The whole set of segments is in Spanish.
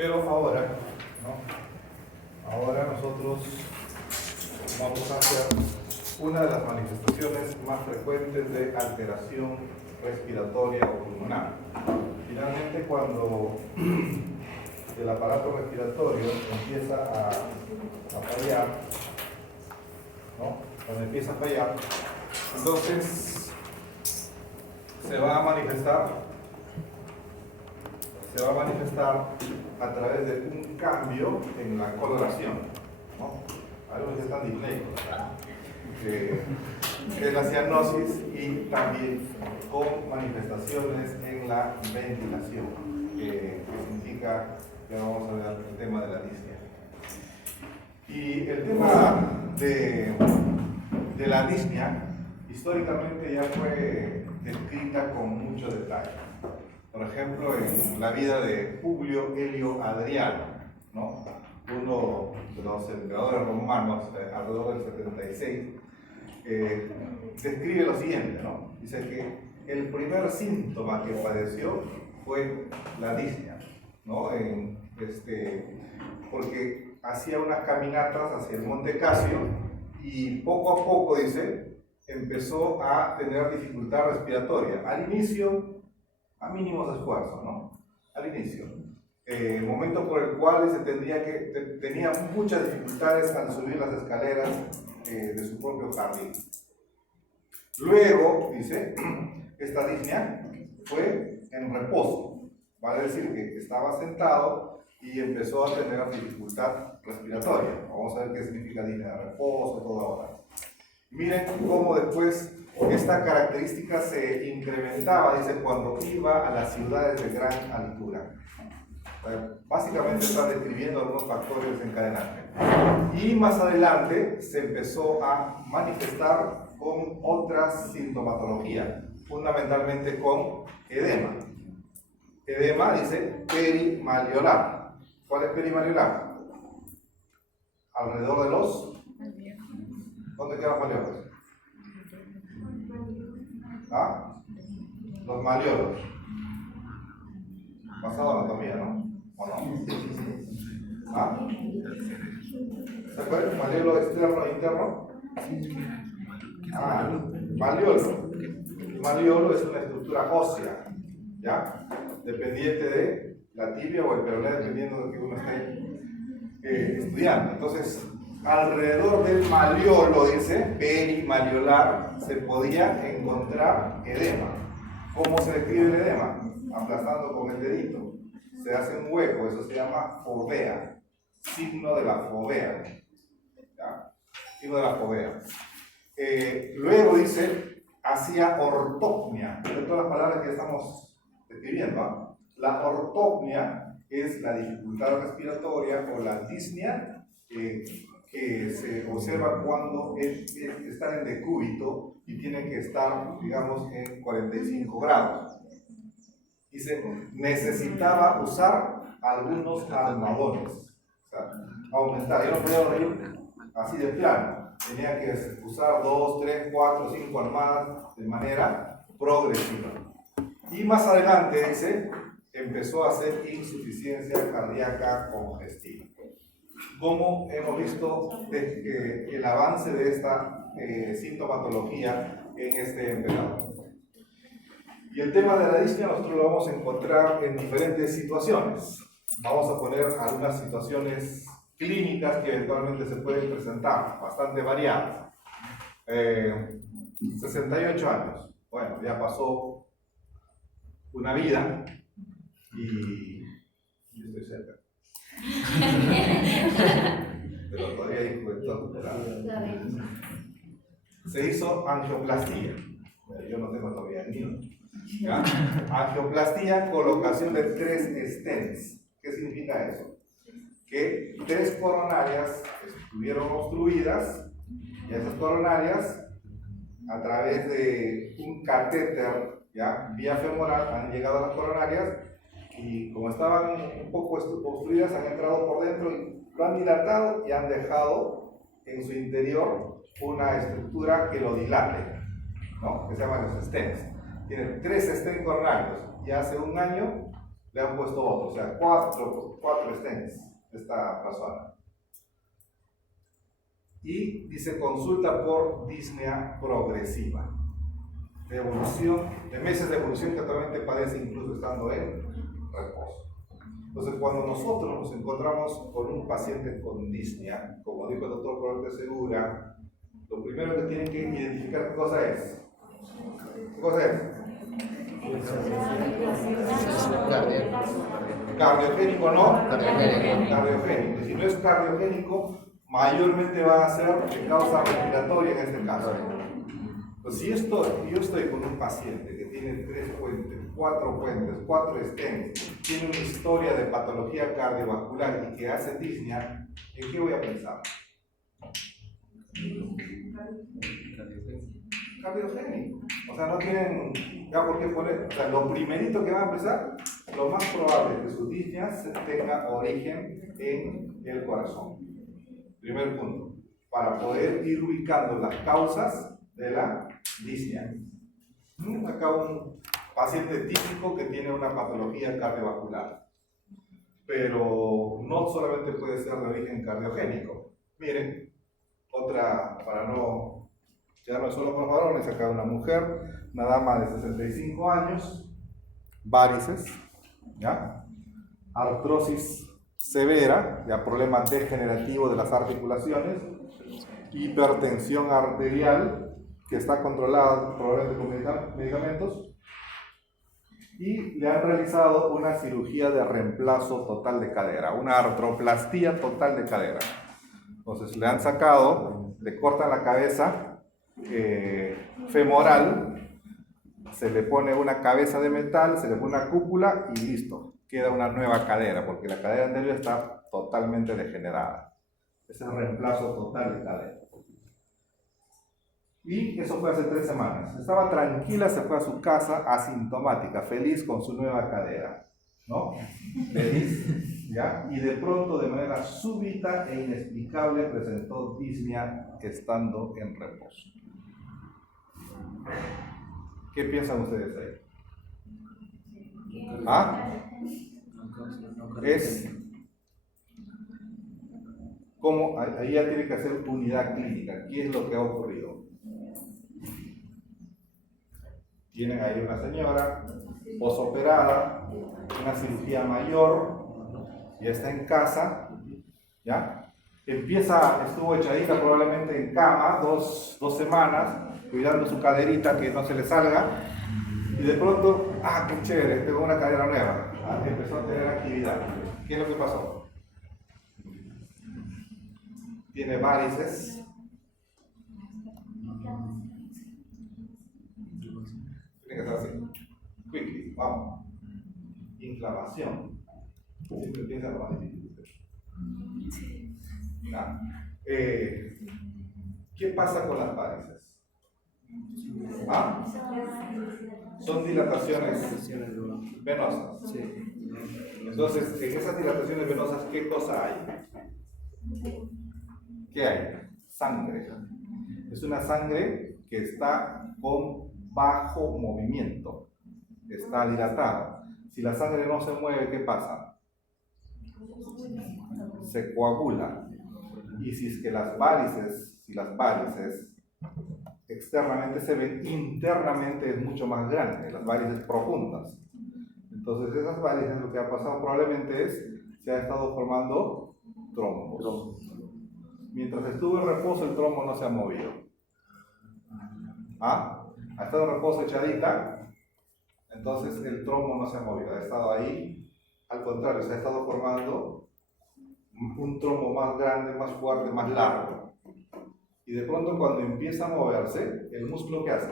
Pero ahora, ¿no? Ahora nosotros vamos a hacer una de las manifestaciones más frecuentes de alteración respiratoria o pulmonar. Finalmente, cuando el aparato respiratorio empieza a fallar, ¿no? Cuando empieza a fallar, entonces se va a manifestar a través de un cambio en la coloración, ¿no? Algunos están disléxicos, que es la cianosis, y también con manifestaciones en la ventilación, que significa que vamos a ver el tema de la disnea. Y el tema de la disnea históricamente ya fue descrita con mucho detalle. Por ejemplo, en la vida de Publio Helio Adriano, ¿no? Uno de los emperadores romanos, alrededor del 76, describe lo siguiente, ¿no? Dice que el primer síntoma que padeció fue la disnea, ¿no? Porque hacía unas caminatas hacia el Monte Casio y poco a poco, dice, empezó a tener dificultad respiratoria. Al inicio, a mínimos esfuerzos, ¿no? Al inicio. Momento por el cual dice, tenía muchas dificultades al subir las escaleras de su propio jardín. Luego, dice, esta disnea fue en reposo, vale decir que estaba sentado y empezó a tener dificultad respiratoria. Vamos a ver qué significa disnea de reposo, todo ahora. Miren cómo después esta característica se incrementaba, dice, cuando iba a las ciudades de gran altura. Básicamente está describiendo algunos factores desencadenantes. Y más adelante se empezó a manifestar con otras sintomatologías, fundamentalmente con edema. Edema, dice, perimaliolar. ¿Cuál es perimaliolar? Alrededor de los... ¿Dónde quedan los maliolos? ¿Ah? Los maliolos. Pasado anatomía, ¿no? ¿O no? ¿Ah? ¿Se acuerdan? ¿Maliolo externo e interno? Ah, maliolo. Maliolo es una estructura ósea, ¿ya? Dependiente de la tibia o el peroné, dependiendo de lo que uno esté estudiando. Entonces, alrededor del maliolo, dice, perimaliolar, se podía encontrar edema. ¿Cómo se describe el edema? Aplastando con el dedito. Se hace un hueco, eso se llama fovea. Signo de la fovea. ¿Ya? Signo de la fovea. Luego dice, hacía ortopnia. De todas las palabras que estamos describiendo, ¿no? La ortopnia es la dificultad respiratoria o la disnea que se observa cuando están en decúbito y tienen que estar, digamos, en 45 grados. Dice, necesitaba usar algunos almohadones, o sea, aumentar. Yo no podía dormir así de plano, tenía que usar 2, 3, 4, 5 almohadas de manera progresiva. Y más adelante, dice, empezó a hacer insuficiencia cardíaca congestiva. Como hemos visto el avance de esta sintomatología en este emperador. Y el tema de la disnea nosotros lo vamos a encontrar en diferentes situaciones. Vamos a poner algunas situaciones clínicas que eventualmente se pueden presentar, bastante variadas. 68 años. Bueno, ya pasó una vida y yo estoy cerca. Pero todavía hay juventud. Se hizo angioplastía. Yo no tengo todavía niños. ¿Ya? Angioplastía, colocación de 3 stents. ¿Qué significa eso? Que 3 coronarias estuvieron obstruidas y esas coronarias, a través de un catéter, ¿ya? Vía femoral, han llegado a las coronarias y como estaban un poco obstruidas, han entrado por dentro y lo han dilatado y han dejado en su interior una estructura que lo dilate, ¿no? Que se llaman los stents. Tienen 3 stents coronarios y hace un año le han puesto otro, o sea, cuatro stents esta persona. Y dice consulta por disnea progresiva, de evolución, de meses de evolución que actualmente padece incluso estando en reposo. Entonces, cuando nosotros nos encontramos con un paciente con disnea, como dijo el doctor Roberto Segura, lo primero que tienen que identificar qué cosa es. ¿Qué cosa es? Cardiogénico, ¿no? Cardiogénico. Si no es cardiogénico, mayormente va a ser de causa respiratoria en este caso. Pues si yo estoy con un paciente que tiene 3 puentes, 4 stents, tiene una historia de patología cardiovascular y que hace disnea, ¿en qué voy a pensar? Cardiogénico. O sea, no tienen ya por qué poner. O sea, lo primerito que va a empezar, lo más probable es que su disnea tenga origen en el corazón. Primer punto. Para poder ir ubicando las causas de la disnea. Acá un paciente típico que tiene una patología cardiovascular. Pero no solamente puede ser de origen cardiogénico. Miren, otra, para no quedarme solo con los varones, acá una mujer, una dama de 65 años, varices, ¿ya? Artrosis severa, ya problema degenerativo de las articulaciones, hipertensión arterial, que está controlada probablemente con medicamentos, y le han realizado una cirugía de reemplazo total de cadera, una artroplastía total de cadera. Entonces le han sacado, le cortan la cabeza femoral, se le pone una cabeza de metal, se le pone una cúpula y listo, queda una nueva cadera, porque la cadera anterior está totalmente degenerada. Ese es el reemplazo total de cadera. Y eso fue hace 3 semanas. Estaba tranquila, se fue a su casa asintomática, feliz con su nueva cadera, ¿no? Feliz, ¿ya? Y de pronto, de manera súbita e inexplicable, presentó disnea estando en reposo. ¿Qué piensan ustedes ahí? ¿Ah? Es como, ahí ya tiene que hacer unidad clínica. ¿Qué es lo que ha ocurrido? Tienen ahí una señora posoperada, una cirugía mayor, ya está en casa, ¿ya? Estuvo echadita probablemente en cama 2 semanas, cuidando su caderita que no se le salga, y de pronto, qué chévere, tengo una cadera nueva, empezó a tener actividad. ¿Qué es lo que pasó? Tiene varices, tiene que ser así, quickly, vamos, inflamación, siempre piensa lo más difícil. ¿Qué pasa con las varices? Son dilataciones venosas. Entonces, en esas dilataciones venosas, ¿qué cosa hay? ¿Qué hay? Sangre. Es una sangre que está con bajo movimiento, está dilatada. Si la sangre no se mueve, ¿qué pasa? Se coagula. Y si es que las varices externamente se ven, internamente es mucho más grande, las varices profundas. Entonces esas varices, lo que ha pasado probablemente se ha estado formando trombos. Mientras estuvo en reposo, el trombo no se ha movido. Ha estado en reposo echadita, entonces el trombo no se ha movido, ha estado ahí, al contrario, se ha estado formando un trombo más grande, más fuerte, más largo. Y de pronto cuando empieza a moverse, el músculo ¿qué hace?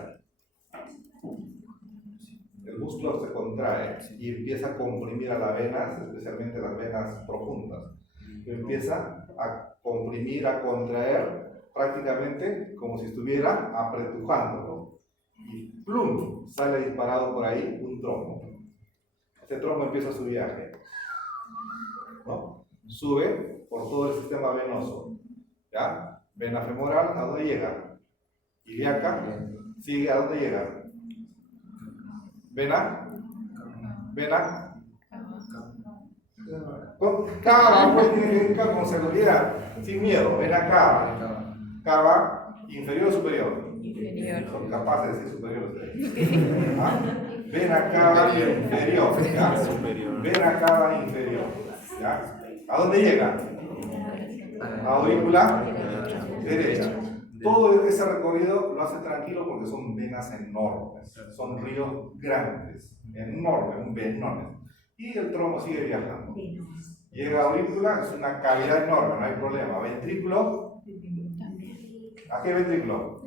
El músculo se contrae y empieza a comprimir a las venas, especialmente las venas profundas. Empieza a comprimir, a contraer prácticamente como si estuviera apretujando. Y ¡plum! Sale disparado por ahí un trombo. Este trombo empieza su viaje, ¿no? Sube por todo el sistema venoso, ¿ya? Vena femoral, ¿a dónde llega? Ilíaca, sigue, ¿a dónde llega? Vena Cava, pues tiene que ir con seguridad, sin miedo. Ven acá. Cava, inferior o superior. Inferior. Son capaces de decir superior ustedes. ¿Ah? Ven acá, inferior. ¿Ya? Ven acá, inferior. ¿Ya? ¿A dónde llega? A aurícula derecha. Todo ese recorrido lo hace tranquilo porque son venas enormes, son ríos grandes, enormes, venones. Y el trombo sigue viajando. Llega a aurícula, es una cavidad enorme, no hay problema. Ventrículo, ¿a qué ventrículo?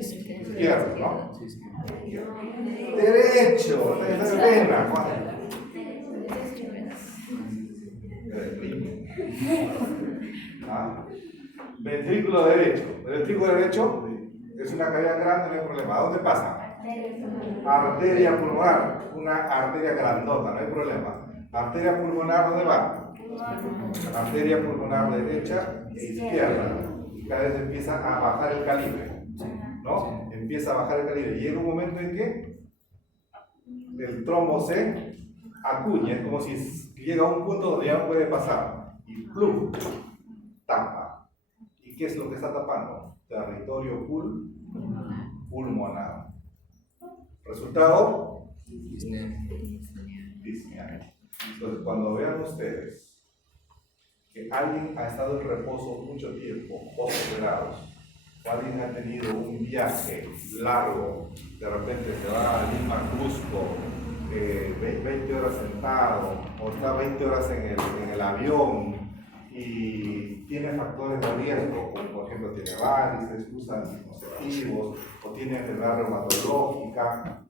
Izquierdo, ¿no? Derecho, vena. ¿Ah? Ventrículo derecho. El ventrículo derecho es una cavidad grande, no hay problema. ¿A dónde pasa? Arteria pulmonar, una arteria grandota, no hay problema. Arteria pulmonar, ¿dónde va? Arteria pulmonar derecha e izquierda. Y cada vez empieza a bajar el calibre, ¿no? Empieza a bajar el calibre. Llega un momento en que el trombo se acuña, es como si llega a un punto donde ya no puede pasar. Y plum, tapa. ¿Y qué es lo que está tapando? Territorio pulmonar. Resultado, disnea. Entonces, cuando vean ustedes que alguien ha estado en reposo mucho tiempo, operados, o alguien ha tenido un viaje largo, de repente se va a Lima, Cusco, 20 horas sentado, o está 20 horas en el avión, y tiene factores de riesgo, como por ejemplo tiene varices, usa anticonceptivos, o tiene enfermedad reumatológica,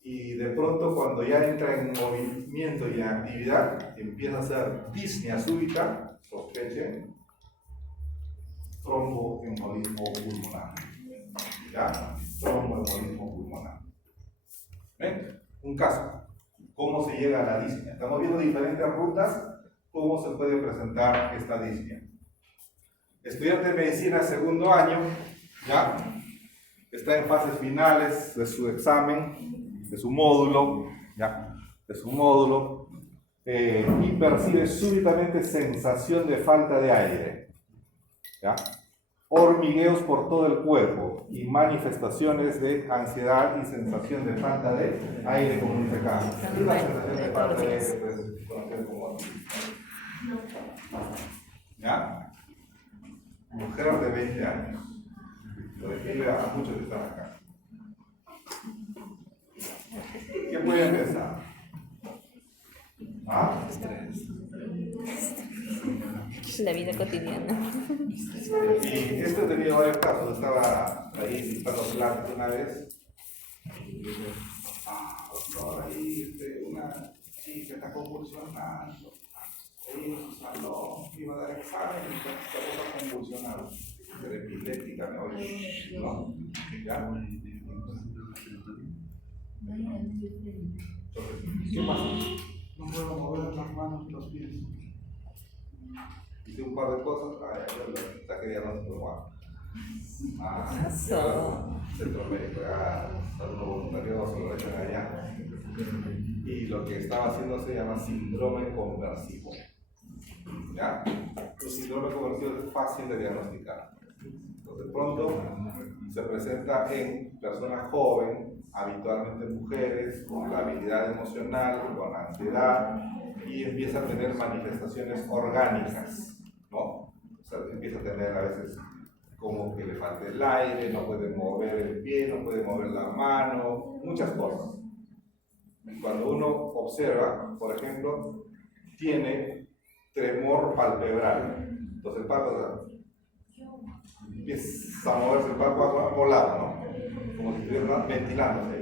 y de pronto cuando ya entra en movimiento y en actividad, empieza a hacer disnea súbita, sospechen, tromboembolismo pulmonar. ¿Ya? Tromboembolismo pulmonar. ¿Ven? Un caso. ¿Cómo se llega a la disnea? Estamos viendo diferentes rutas. ¿Cómo se puede presentar esta disnea? Estudiante de medicina segundo año, ¿ya? Está en fases finales de su examen, de su módulo, ¿ya? De su módulo, y percibe súbitamente sensación de falta de aire, ¿ya? Hormigueos por todo el cuerpo y manifestaciones de ansiedad y sensación de falta de aire, como dice acá. La sensación de falta de aire puede conocer como ¿ya? Mujer de 20 años. Lo describe a muchos que están acá. ¿Qué pueden pensar? ¿Ah? Estrés. La vida cotidiana. Y esto he tenido varios casos. Estaba ahí pintando plantas una vez. Y dije, doctor, ahí una chica está convulsionando. Ahí en su salón iba a dar examen y se puso a convulsionar. Era epiléptica, ¿no? ¿Ya? Entonces, ¿qué pasa? No puedo mover las manos y los pies. Hice un par de cosas, saqué diagnóstico centro médico, alumno voluntarioso, lo echan allá. Y lo que estaba haciendo se llama síndrome conversivo. ¿Ya? El síndrome conversivo es fácil de diagnosticar. Entonces, de pronto se presenta en personas jóvenes, habitualmente mujeres, con labilidad emocional, con ansiedad, y empieza a tener manifestaciones orgánicas, ¿no? O sea, empieza a tener a veces como que le falta el aire, no puede mover el pie, no puede mover la mano, muchas cosas. Y cuando uno observa, por ejemplo, tiene tremor palpebral. Entonces el párpado empieza a moverse el párpado volado, ¿no? Como si estuviera ventilándose.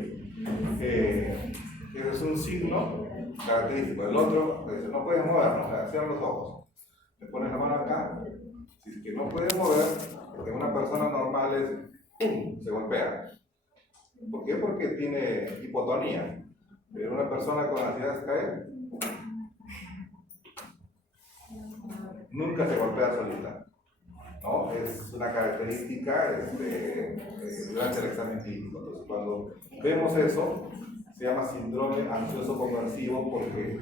Ese es un signo característico. El otro dice, no puedes moverlo, o sea, cierra los ojos. Le pones la mano acá. Si es que no puedes mover, porque una persona normal es, ¡pum!, se golpea. ¿Por qué? Porque tiene hipotonía. Pero una persona con ansiedad se cae, nunca se golpea solita, ¿no? Es una característica durante el examen clínico. Entonces, cuando vemos eso, se llama síndrome ansioso conversivo porque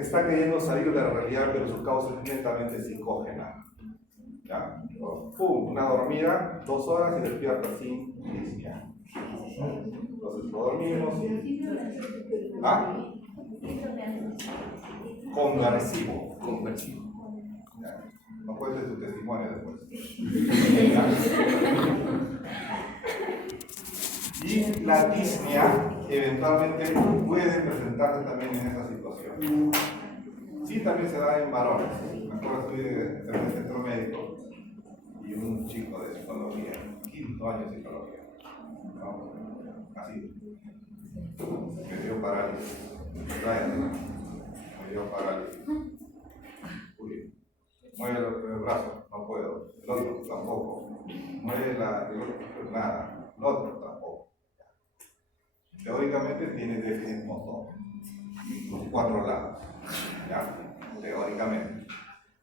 está queriendo salir de la realidad, pero su causa es netamente psicógena. ¿Ya? Pum, una dormida, 2 horas y despierta sin disnea. Entonces lo dormimos y... ¿Ah? Conversivo. ¿Ya? No puede ser tu testimonio después. ¿Ya? Y la disnea eventualmente puede presentarse también en esa situación. Sí, también se da en varones. Me acuerdo, estoy en el centro médico y un chico de psicología, 5º año de psicología, ¿no? Así, me dio parálisis. Me dio parálisis. Uy, mueve el brazo, no puedo. El otro tampoco. Mueve el otro, nada. El otro tampoco. Teóricamente tiene déficit motor, los 4 lados, ¿ya? Teóricamente.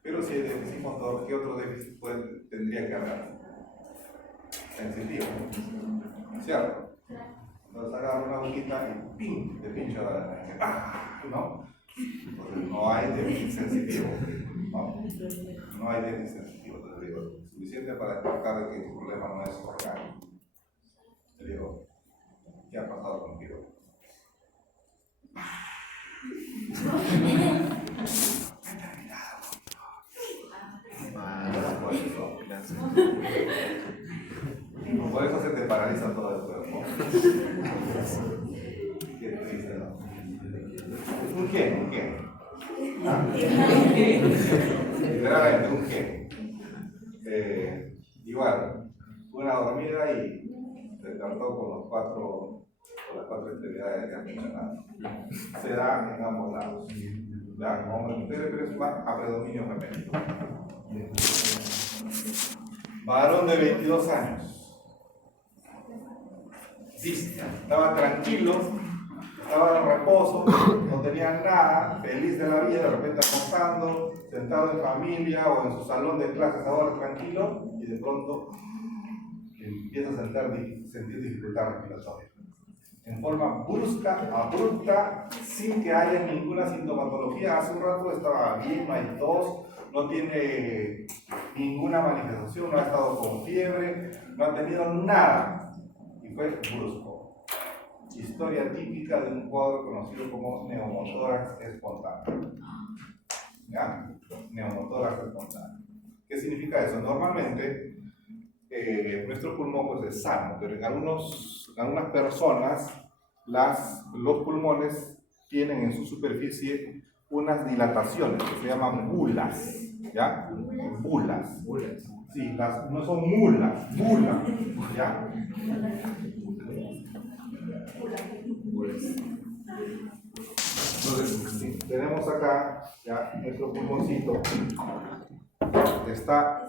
Pero si es déficit motor, ¿qué otro déficit tendría que haber? Sensitivo, ¿cierto? Entonces agarra una hojita y ¡pim! Te pincha ¿no? Entonces no hay déficit sensitivo, no hay déficit sensitivo, te digo, suficiente para descartar de que tu problema no es orgánico. Te digo, ¿qué ha pasado contigo? Por eso se te paraliza todo el cuerpo. Qué triste, ¿no? ¿Un qué? ¿Ah? Literalmente, ¿un qué? Igual, una dormida y se despertó con las 4 extremidades que han mencionado. Se da en ambos lados. ¿Ya? Como hombres y mujeres, pero es más a predominio femenino. Varón de 22 años. Disnea. Estaba tranquilo, estaba en reposo, no tenía nada, feliz de la vida, de repente almorzando, sentado en familia o en su salón de clases ahora tranquilo, y de pronto empieza a sentir dificultad respiratoria. En forma brusca, abrupta, sin que haya ninguna sintomatología. Hace un rato estaba bien, no hay tos, no tiene ninguna manifestación, no ha estado con fiebre, no ha tenido nada. Y fue brusco. Historia típica de un cuadro conocido como neumotórax espontáneo. ¿Ya? Neumotórax espontáneo. ¿Qué significa eso? Normalmente nuestro pulmón pues, es sano, pero en algunas personas los pulmones tienen en su superficie unas dilataciones que se llaman bulas. ¿Ya? Bulas. Sí, no son mulas, bulas. ¿Ya? Entonces, sí, tenemos acá ya nuestro pulmoncito. Está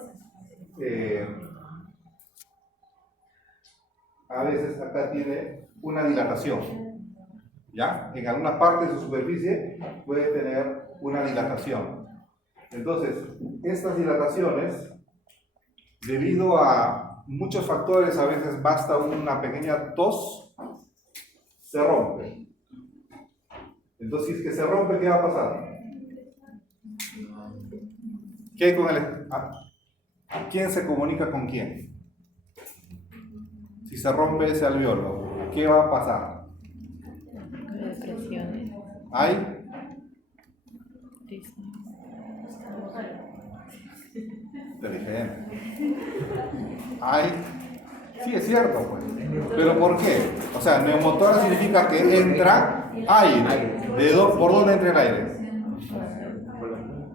a veces acá tiene una dilatación, ¿ya? En algunas partes de su superficie puede tener una dilatación. Entonces, estas dilataciones, debido a muchos factores, a veces basta una pequeña tos, se rompe. Entonces, si es que se rompe, ¿qué va a pasar? ¿Qué hay con ¿Quién se comunica con quién? Si se rompe ese alveolo, ¿qué va a pasar? Depresiones. ¿Hay? Inteligente. ¿Hay? Sí, es cierto, pues. ¿Pero por qué? O sea, neumotórax significa que entra aire. ¿Por dónde entra el aire?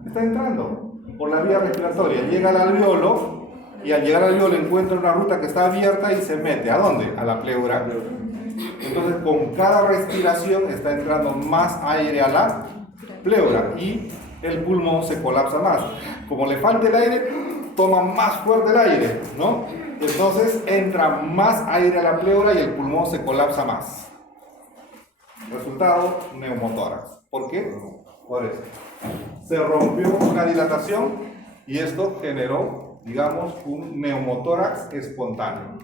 Está entrando por la vía respiratoria. Llega al alveolo y al llegar al alveolo encuentra una ruta que está abierta y se mete. ¿A dónde? A la pleura. Entonces, con cada respiración está entrando más aire a la pleura y el pulmón se colapsa más. Como le falta el aire, toma más fuerte el aire, ¿no? Entonces entra más aire a la pleura y el pulmón se colapsa más. Resultado, neumotórax. ¿Por qué? Por eso. Se rompió una dilatación y esto generó, digamos, un neumotórax espontáneo.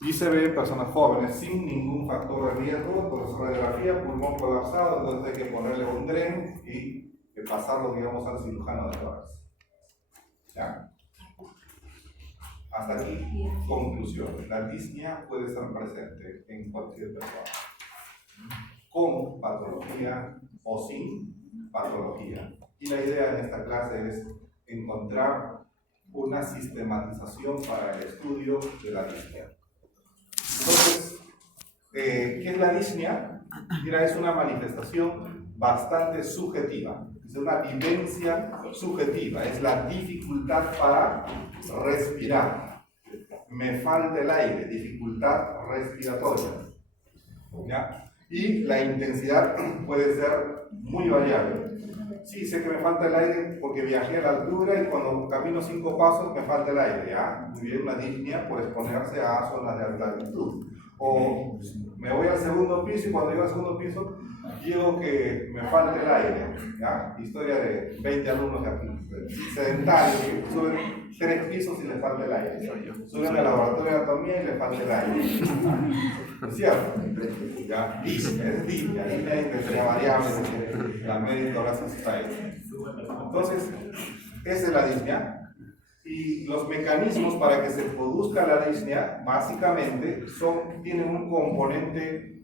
y se ve en personas jóvenes sin ningún factor de riesgo, pues radiografía, pulmón colapsado, entonces hay que ponerle un dren y pasarlo, digamos, al cirujano de tórax. ¿Ya? Hasta aquí, conclusión. La disnea puede estar presente en cualquier persona, con patología o sin patología. Y la idea en esta clase es encontrar una sistematización para el estudio de la disnea. Entonces, ¿qué es la disnea? Mira, es una manifestación bastante subjetiva, es una vivencia subjetiva, es la dificultad para respirar. Me falta el aire, dificultad respiratoria. ¿Ya? Y la intensidad puede ser muy variable. Sí, sé que me falta el aire porque viajé a la altura y cuando camino 5 pasos me falta el aire. ¿Ya? Muy bien, una disnea por exponerse a zonas de alta altitud. O me voy al segundo piso y cuando llego al segundo piso digo que me falta el aire. ¿Ya? Historia de 20 alumnos aquí, sedentarios, que suben 3 pisos y les falta el aire. Suben al laboratorio de anatomía y les falta el aire. ¿No es cierto? ¿Ya? Disnea, es disnea, disnea es intensidad variable, la médica ahora está ahí. Entonces, esa es la disnea. Y los mecanismos para que se produzca la disnea, básicamente, tienen un componente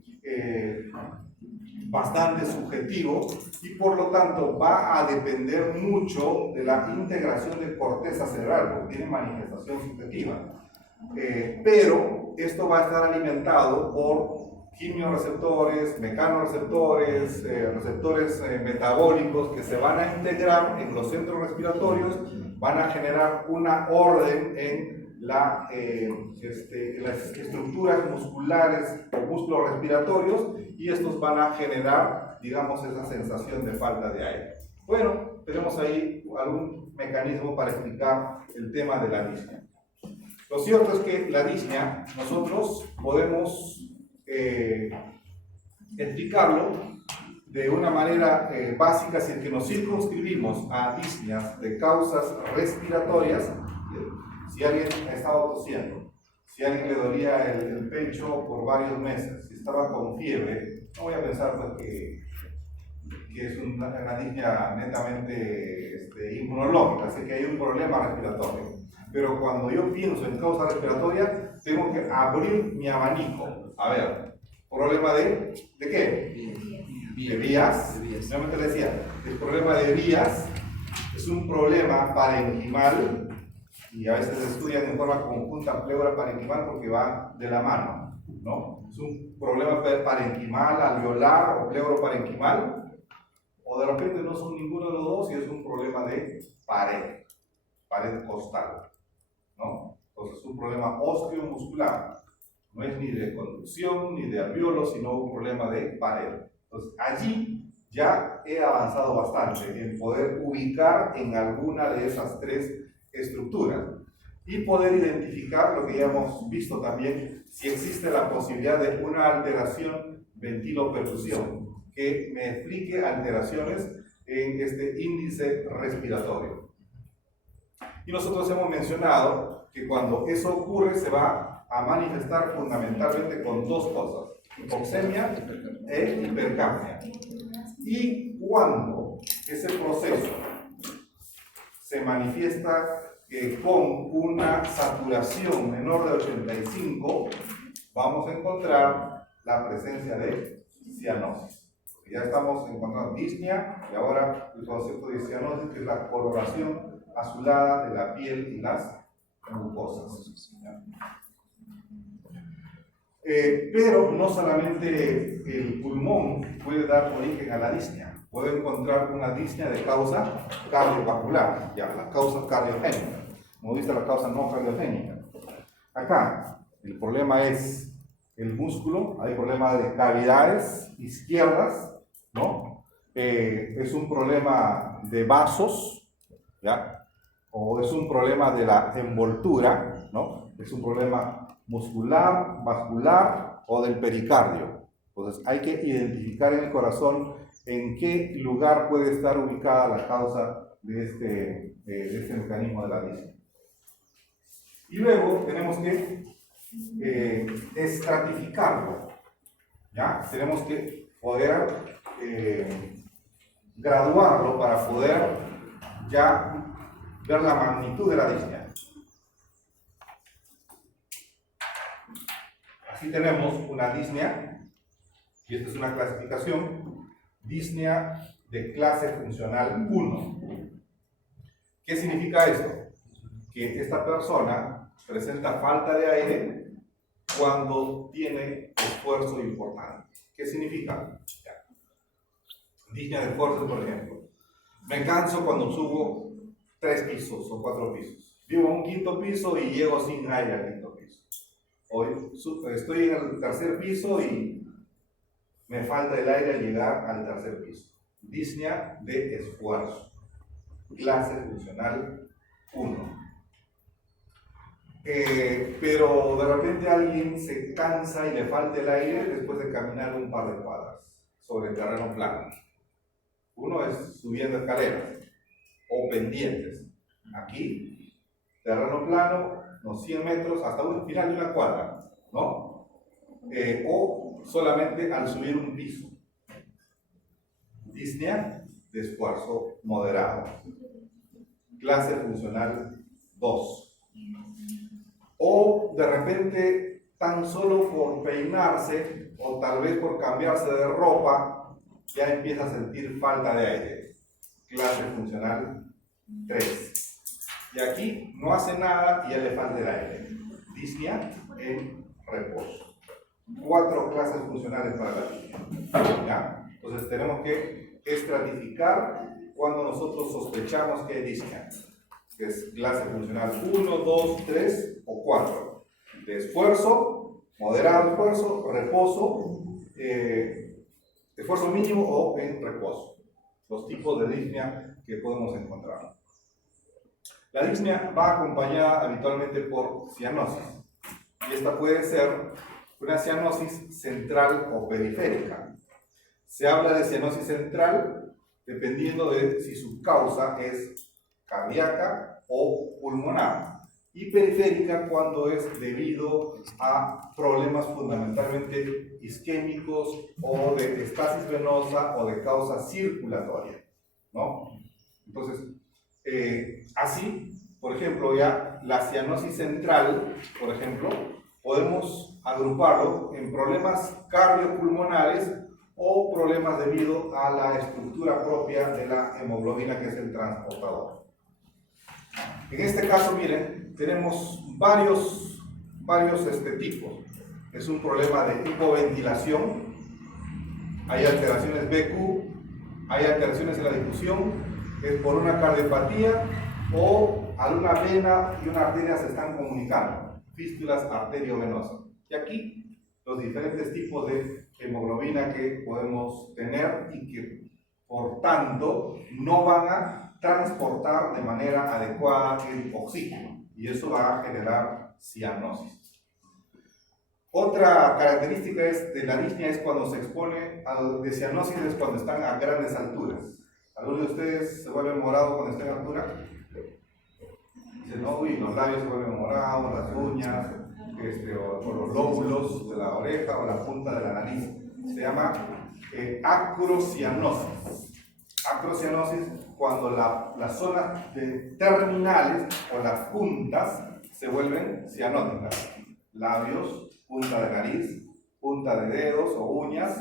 bastante subjetivo y por lo tanto va a depender mucho de la integración de corteza cerebral, porque tiene manifestación subjetiva. Pero esto va a estar alimentado por quimioreceptores, mecanorreceptores, receptores metabólicos que se van a integrar en los centros respiratorios, van a generar una orden en las estructuras musculares o músculos respiratorios y estos van a generar, digamos, esa sensación de falta de aire. Bueno, tenemos ahí algún mecanismo para explicar el tema de la disnea. Lo cierto es que la disnea nosotros podemos explicarlo de una manera básica si es que nos circunscribimos a disneas de causas respiratorias. Si alguien ha estado tosiendo, si a alguien le dolía el pecho por varios meses, si estaba con fiebre, no voy a pensar pues, que es una disnea netamente inmunológica, así que hay un problema respiratorio. Pero cuando yo pienso en causa respiratoria, tengo que abrir mi abanico. A ver, ¿problema de qué? De vías. Realmente le decía, el problema de vías es un problema parenquimal y a veces se estudian en forma conjunta pleura parenquimal porque va de la mano, ¿no? Es un problema parenquimal, alveolar o pleuroparenquimal, o de repente no son ninguno de los dos y es un problema de pared costal, ¿no? Entonces es un problema osteomuscular, no es ni de conducción ni de alveolo, sino un problema de pared. Entonces allí ya he avanzado bastante en poder ubicar en alguna de esas 3 estructuras y poder identificar lo que ya hemos visto también, si existe la posibilidad de una alteración ventiloperfusión que me explique alteraciones en este índice respiratorio. Y nosotros hemos mencionado que cuando eso ocurre se va a manifestar fundamentalmente con 2 cosas, hipoxemia e hipercapnia. Y cuando ese proceso se manifiesta con una saturación menor de 85, vamos a encontrar la presencia de cianosis. Ya estamos encontrando disnea y ahora el concepto de cianosis, que es la coloración azulada de la piel y las mucosas. Pero no solamente el pulmón puede dar origen a la disnea, puede encontrar una disnea de causa cardiovascular, ya, la causa cardiogénica, como dice la causa no cardiogénica. Acá, el problema es el músculo, hay problema de cavidades izquierdas, ¿no? Es un problema de vasos, ¿ya? O es un problema de la envoltura, ¿no? Es un problema muscular, vascular o del pericardio. Entonces hay que identificar en el corazón en qué lugar puede estar ubicada la causa de este mecanismo de la disnea. Y luego tenemos que estratificarlo. ¿Ya? Tenemos que poder graduarlo para poder ya ver la magnitud de la disnea. Así tenemos una disnea, y esta es una clasificación, disnea de clase funcional 1. ¿Qué significa esto? Que esta persona presenta falta de aire cuando tiene esfuerzo importante. ¿Qué significa? Ya. Disnea de esfuerzo, por ejemplo. Me canso cuando subo 3 pisos o 4 pisos. Vivo en un 5.º piso y llego sin aire al 5.º piso. Hoy estoy en el 3.er piso y me falta el aire al llegar al 3.er piso. Disnea de esfuerzo. Clase funcional 1. Pero de repente alguien se cansa y le falta el aire después de caminar un par de cuadras sobre terreno plano. Uno es subiendo escaleras o pendientes. Aquí, terreno plano, unos 100 metros hasta un final de una cuadra, ¿no? O solamente al subir un piso. Disnea de esfuerzo moderado. Clase funcional 2. O de repente, tan solo por peinarse o tal vez por cambiarse de ropa, ya empieza a sentir falta de aire. Clase funcional 3. Y aquí no hace nada y ya le falta el aire. Disnea en reposo. 4 clases funcionales para la disnea. ¿Ya? Entonces tenemos que estratificar cuando nosotros sospechamos que hay disnea. Que es clase funcional 1, 2, 3 o 4. De esfuerzo, moderado esfuerzo, reposo, esfuerzo mínimo o en reposo. Los tipos de disnea que podemos encontrar. La disnea va acompañada habitualmente por cianosis. Y esta puede ser una cianosis central o periférica. Se habla de cianosis central dependiendo de si su causa es cardíaca o pulmonar, y periférica cuando es debido a problemas fundamentalmente isquémicos o de estasis venosa o de causa circulatoria, ¿no? Entonces, así, por ejemplo, ya la cianosis central, por ejemplo, podemos agruparlo en problemas cardiopulmonares o problemas debido a la estructura propia de la hemoglobina, que es el transportador. En este caso, miren, tenemos varios tipos. Es un problema de hipoventilación, hay alteraciones BQ, hay alteraciones en la difusión, es por una cardiopatía o alguna vena y una arteria se están comunicando, fístulas arteriovenosas. Y aquí los diferentes tipos de hemoglobina que podemos tener y que, por tanto, no van a transportar de manera adecuada el oxígeno, y eso va a generar cianosis. Otra característica de la disnea es cuando se expone de cianosis, es cuando están a grandes alturas. ¿Alguno de ustedes se vuelve morado cuando está en altura? Dicen, no, uy, los labios se vuelven morados, las uñas, o los lóbulos de la oreja o la punta de la nariz. Se llama acrocianosis. Acrocianosis cuando las zonas terminales o las puntas se vuelven cianóticas. Labios, punta de nariz, punta de dedos o uñas,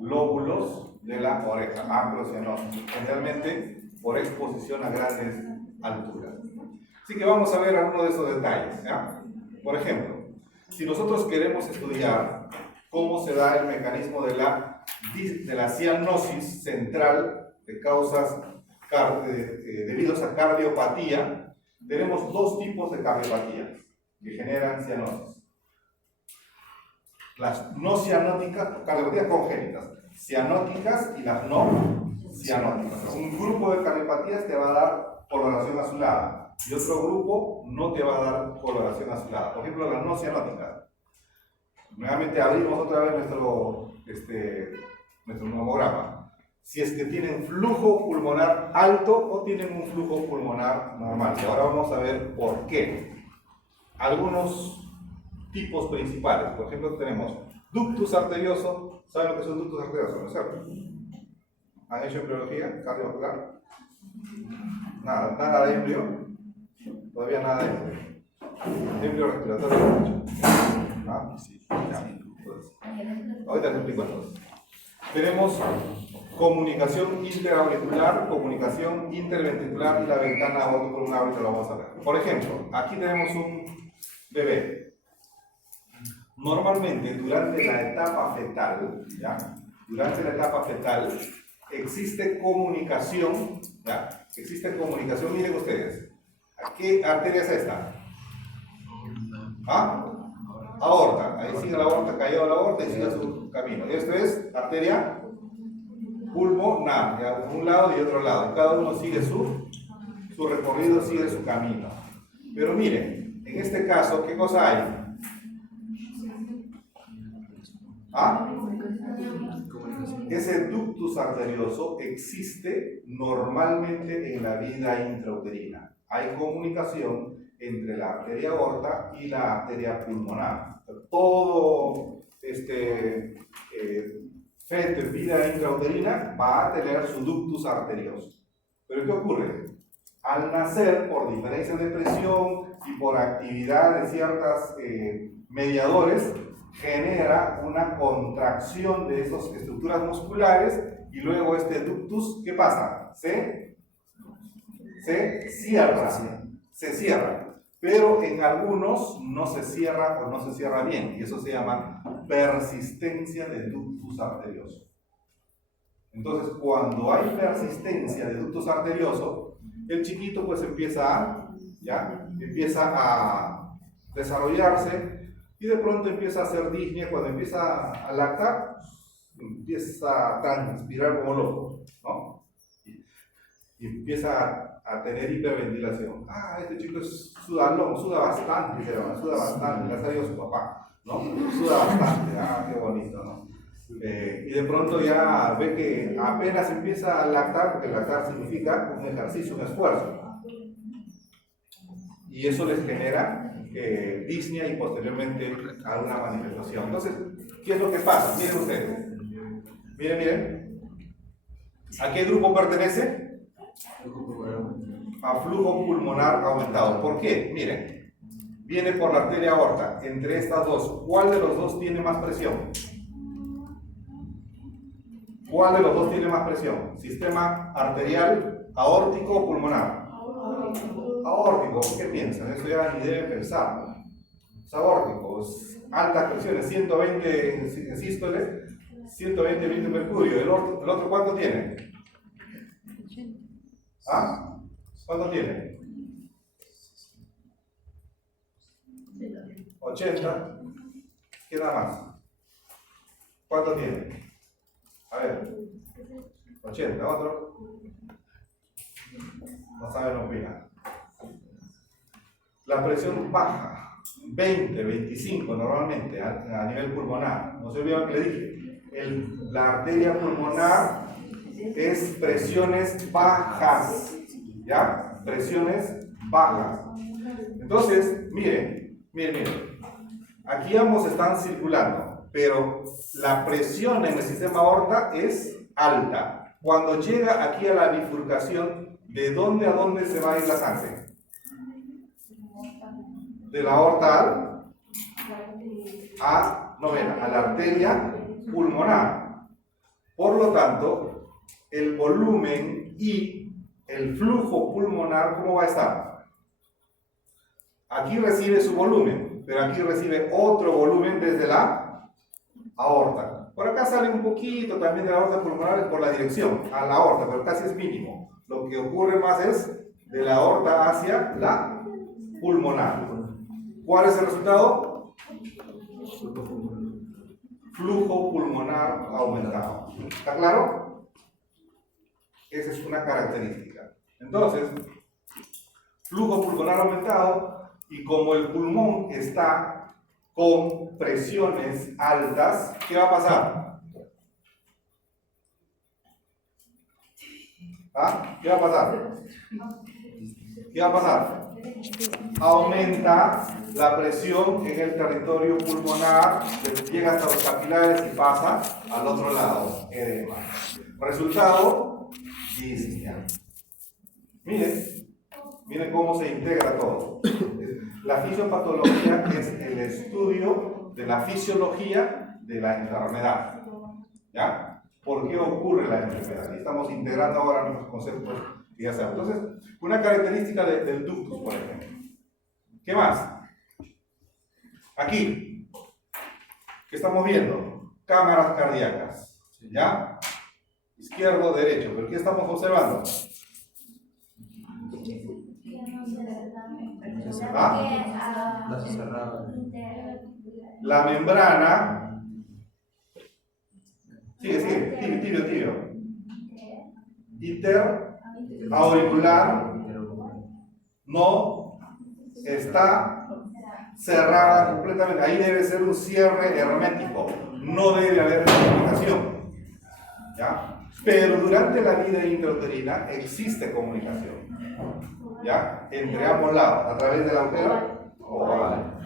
lóbulos de la oreja. Acrocianosis, generalmente por exposición a grandes alturas. Así que vamos a ver algunos de esos detalles, ¿ya? Por ejemplo, si nosotros queremos estudiar cómo se da el mecanismo de la cianosis central de causas debidos a cardiopatía, tenemos 2 tipos de cardiopatía que generan cianosis. Las no cianóticas, cardiopatías congénitas, cianóticas, y las no cianóticas. Un grupo de cardiopatías te va a dar coloración azulada y otro grupo no te va a dar coloración azulada. Por ejemplo, las no cianóticas. Nuevamente abrimos otra vez nuestro nomograma. Si es que tienen flujo pulmonar alto o tienen un flujo pulmonar normal. Y ahora vamos a ver por qué. Algunos tipos principales. Por ejemplo, tenemos ductus arterioso. ¿Saben lo que es un ductus arterioso? ¿No es cierto? ¿Han hecho embriología cardiovascular? Nada de embrión. Todavía nada de embrión. Embrión respiratorio. ¿Ah? Sí. Ya. Entonces, ahorita les explico entonces. Tenemos comunicación interauricular, comunicación interventricular y la ventana aortopulmonar, ahorita lo vamos a ver. Por ejemplo, aquí tenemos un bebé. Normalmente durante la etapa fetal, ¿ya? Durante la etapa fetal existe comunicación, ¿ya? Existe comunicación, miren ustedes. ¿Qué arteria es esta? ¿Ah? Aorta, ahí sigue la aorta, cayó la aorta y sigue su camino. Esto es arteria pulmonar, ¿ya? De un lado y otro lado. Cada uno sigue su recorrido, sigue su camino. Pero miren, en este caso, ¿qué cosa hay? ¿Ah? Ese ductus arterioso existe normalmente en la vida intrauterina. Hay comunicación entre la arteria aorta y la arteria pulmonar. Todo feto en vida intrauterina va a tener su ductus arterioso. Pero ¿qué ocurre? Al nacer, por diferencia de presión y por actividad de ciertos mediadores, genera una contracción de esas estructuras musculares y luego este ductus, ¿qué pasa? Se cierra. Se cierra. Pero en algunos no se cierra o no se cierra bien, y eso se llama persistencia de ductus arterioso. Entonces, cuando hay persistencia de ductus arterioso, el chiquito pues empieza a desarrollarse y de pronto empieza a hacer disnea. Cuando empieza a lactar, empieza a transpirar como loco, ¿no? Y empieza a tener hiperventilación. Este chico es sudalón, suda bastante, suda bastante, le ha salido su papá, ¿no? Suda bastante, qué bonito, ¿no? Y de pronto ya ve que apenas empieza a lactar, porque lactar significa un ejercicio, un esfuerzo. Y eso les genera disnea y posteriormente alguna manifestación. Entonces, ¿qué es lo que pasa? Miren ustedes. Miren. ¿A qué grupo pertenece? A flujo pulmonar aumentado. ¿Por qué? Miren, viene por la arteria aorta. Entre estas dos, ¿cuál de los dos tiene más presión? ¿Cuál de los dos tiene más presión? ¿Sistema arterial, aórtico o pulmonar? Aórtico. ¿Qué piensan? Eso ya ni deben pensar. Es aórtico. Es altas presiones, 120 en sístole, 120 en mercurio. ¿El otro cuánto tiene? ¿Ah? ¿Cuánto tiene? 80. ¿Qué da más? ¿Cuánto tiene? A ver. 80. ¿Otro? No saben opinar. La presión baja. 20, 25 normalmente a nivel pulmonar. No se olviden que le dije. La arteria pulmonar es presiones bajas, ¿ya? Presiones bajas. Entonces, miren, aquí ambos están circulando, pero la presión en el sistema aorta es alta. Cuando llega aquí a la bifurcación, ¿de dónde a dónde se va a ir la sangre? De la aorta a la arteria pulmonar. Por lo tanto, el volumen y el flujo pulmonar, ¿cómo va a estar? Aquí recibe su volumen, pero aquí recibe otro volumen desde la aorta. Por acá sale un poquito también de la aorta pulmonar por la dirección a la aorta, pero casi es mínimo. Lo que ocurre más es de la aorta hacia la pulmonar. ¿Cuál es el resultado? Flujo pulmonar aumentado. ¿Está claro? Esa es una característica. Entonces, flujo pulmonar aumentado, y como el pulmón está con presiones altas, ¿qué va a pasar? ¿Qué va a pasar? ¿Qué va a pasar? Aumenta la presión en el territorio pulmonar llega hasta los capilares y pasa al otro lado, edema. Resultado, disnea. Miren cómo se integra todo. La fisiopatología es el estudio de la fisiología de la enfermedad. ¿Ya? ¿Por qué ocurre la enfermedad? Y estamos integrando ahora nuestros conceptos que ya sabemos. Entonces, una característica del ductus, por ejemplo. ¿Qué más? Aquí, ¿qué estamos viendo? Cámaras cardíacas. ¿Ya? Izquierdo, derecho. ¿Pero qué estamos observando? ¿Ah? La membrana. Sigue, tibio. Interauricular no está cerrada completamente. Ahí debe ser un cierre hermético. No debe haber comunicación. ¿Ya? Pero durante la vida intrauterina existe comunicación. ¿Ya? Entre ambos lados, a través del agujero oval.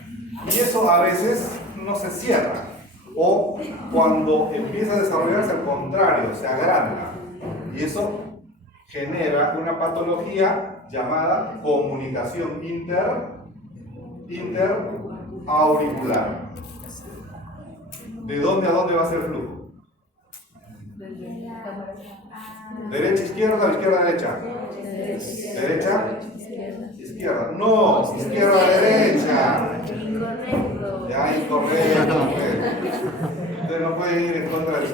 Y eso a veces no se cierra. O cuando empieza a desarrollarse al contrario, se agranda. Y eso genera una patología llamada comunicación interauricular. ¿De dónde a dónde va a ser el flujo? ¿Derecha, izquierda o izquierda, derecha? ¿Derecha? Izquierda. No, izquierda, derecha. Ya, incorrecto. Usted no puede ir en contra de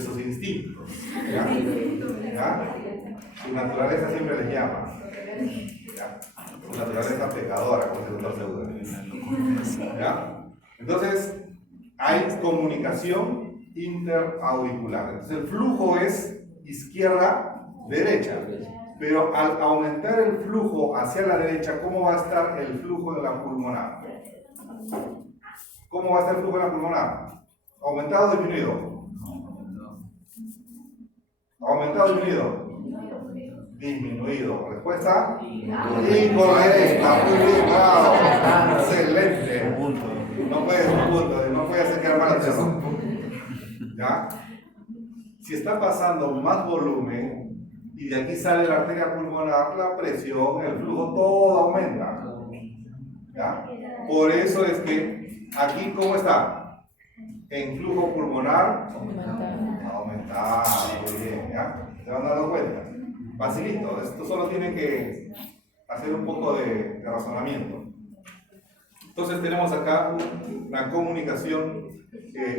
sus instintos. ¿Ya? Su naturaleza siempre les llama. ¿Ya? Su naturaleza pecadora, como el doctor Segura. ¿Ya? Entonces, hay comunicación interauricular. Entonces, el flujo es izquierda-derecha. Pero al aumentar el flujo hacia la derecha, ¿cómo va a estar el flujo de la pulmonar? ¿Cómo va a estar el flujo de la pulmonar? ¿Aumentado o disminuido? ¿Aumentado o disminuido? Disminuido. Respuesta incorrecta. Muy bien, bravo. Excelente. No puede hacer quedar mal al terror. ¿Ya? Si está pasando más volumen y de aquí sale la arteria pulmonar, la presión, el flujo, todo aumenta. ¿Ya? Por eso es que aquí, ¿cómo está? En flujo pulmonar aumentado. Muy bien, ¿ya? ¿Se van dando cuenta? Facilito, esto solo tiene que hacer un poco de razonamiento. Entonces tenemos acá una comunicación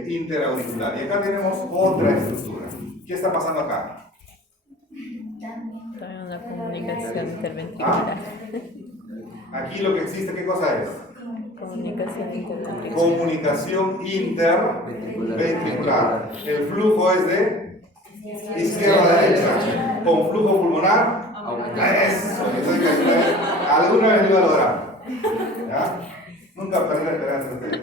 interauricular. Y acá tenemos otra estructura. ¿Qué está pasando acá? Una comunicación interventricular. Aquí lo que existe, ¿qué cosa es? Comunicación interventricular. Comunicación interventricular. El flujo es de izquierda a derecha. Con flujo pulmonar. Eso. Alguna vez lo iba a lograr. ¿Ya? Nunca perdí la esperanza de ustedes.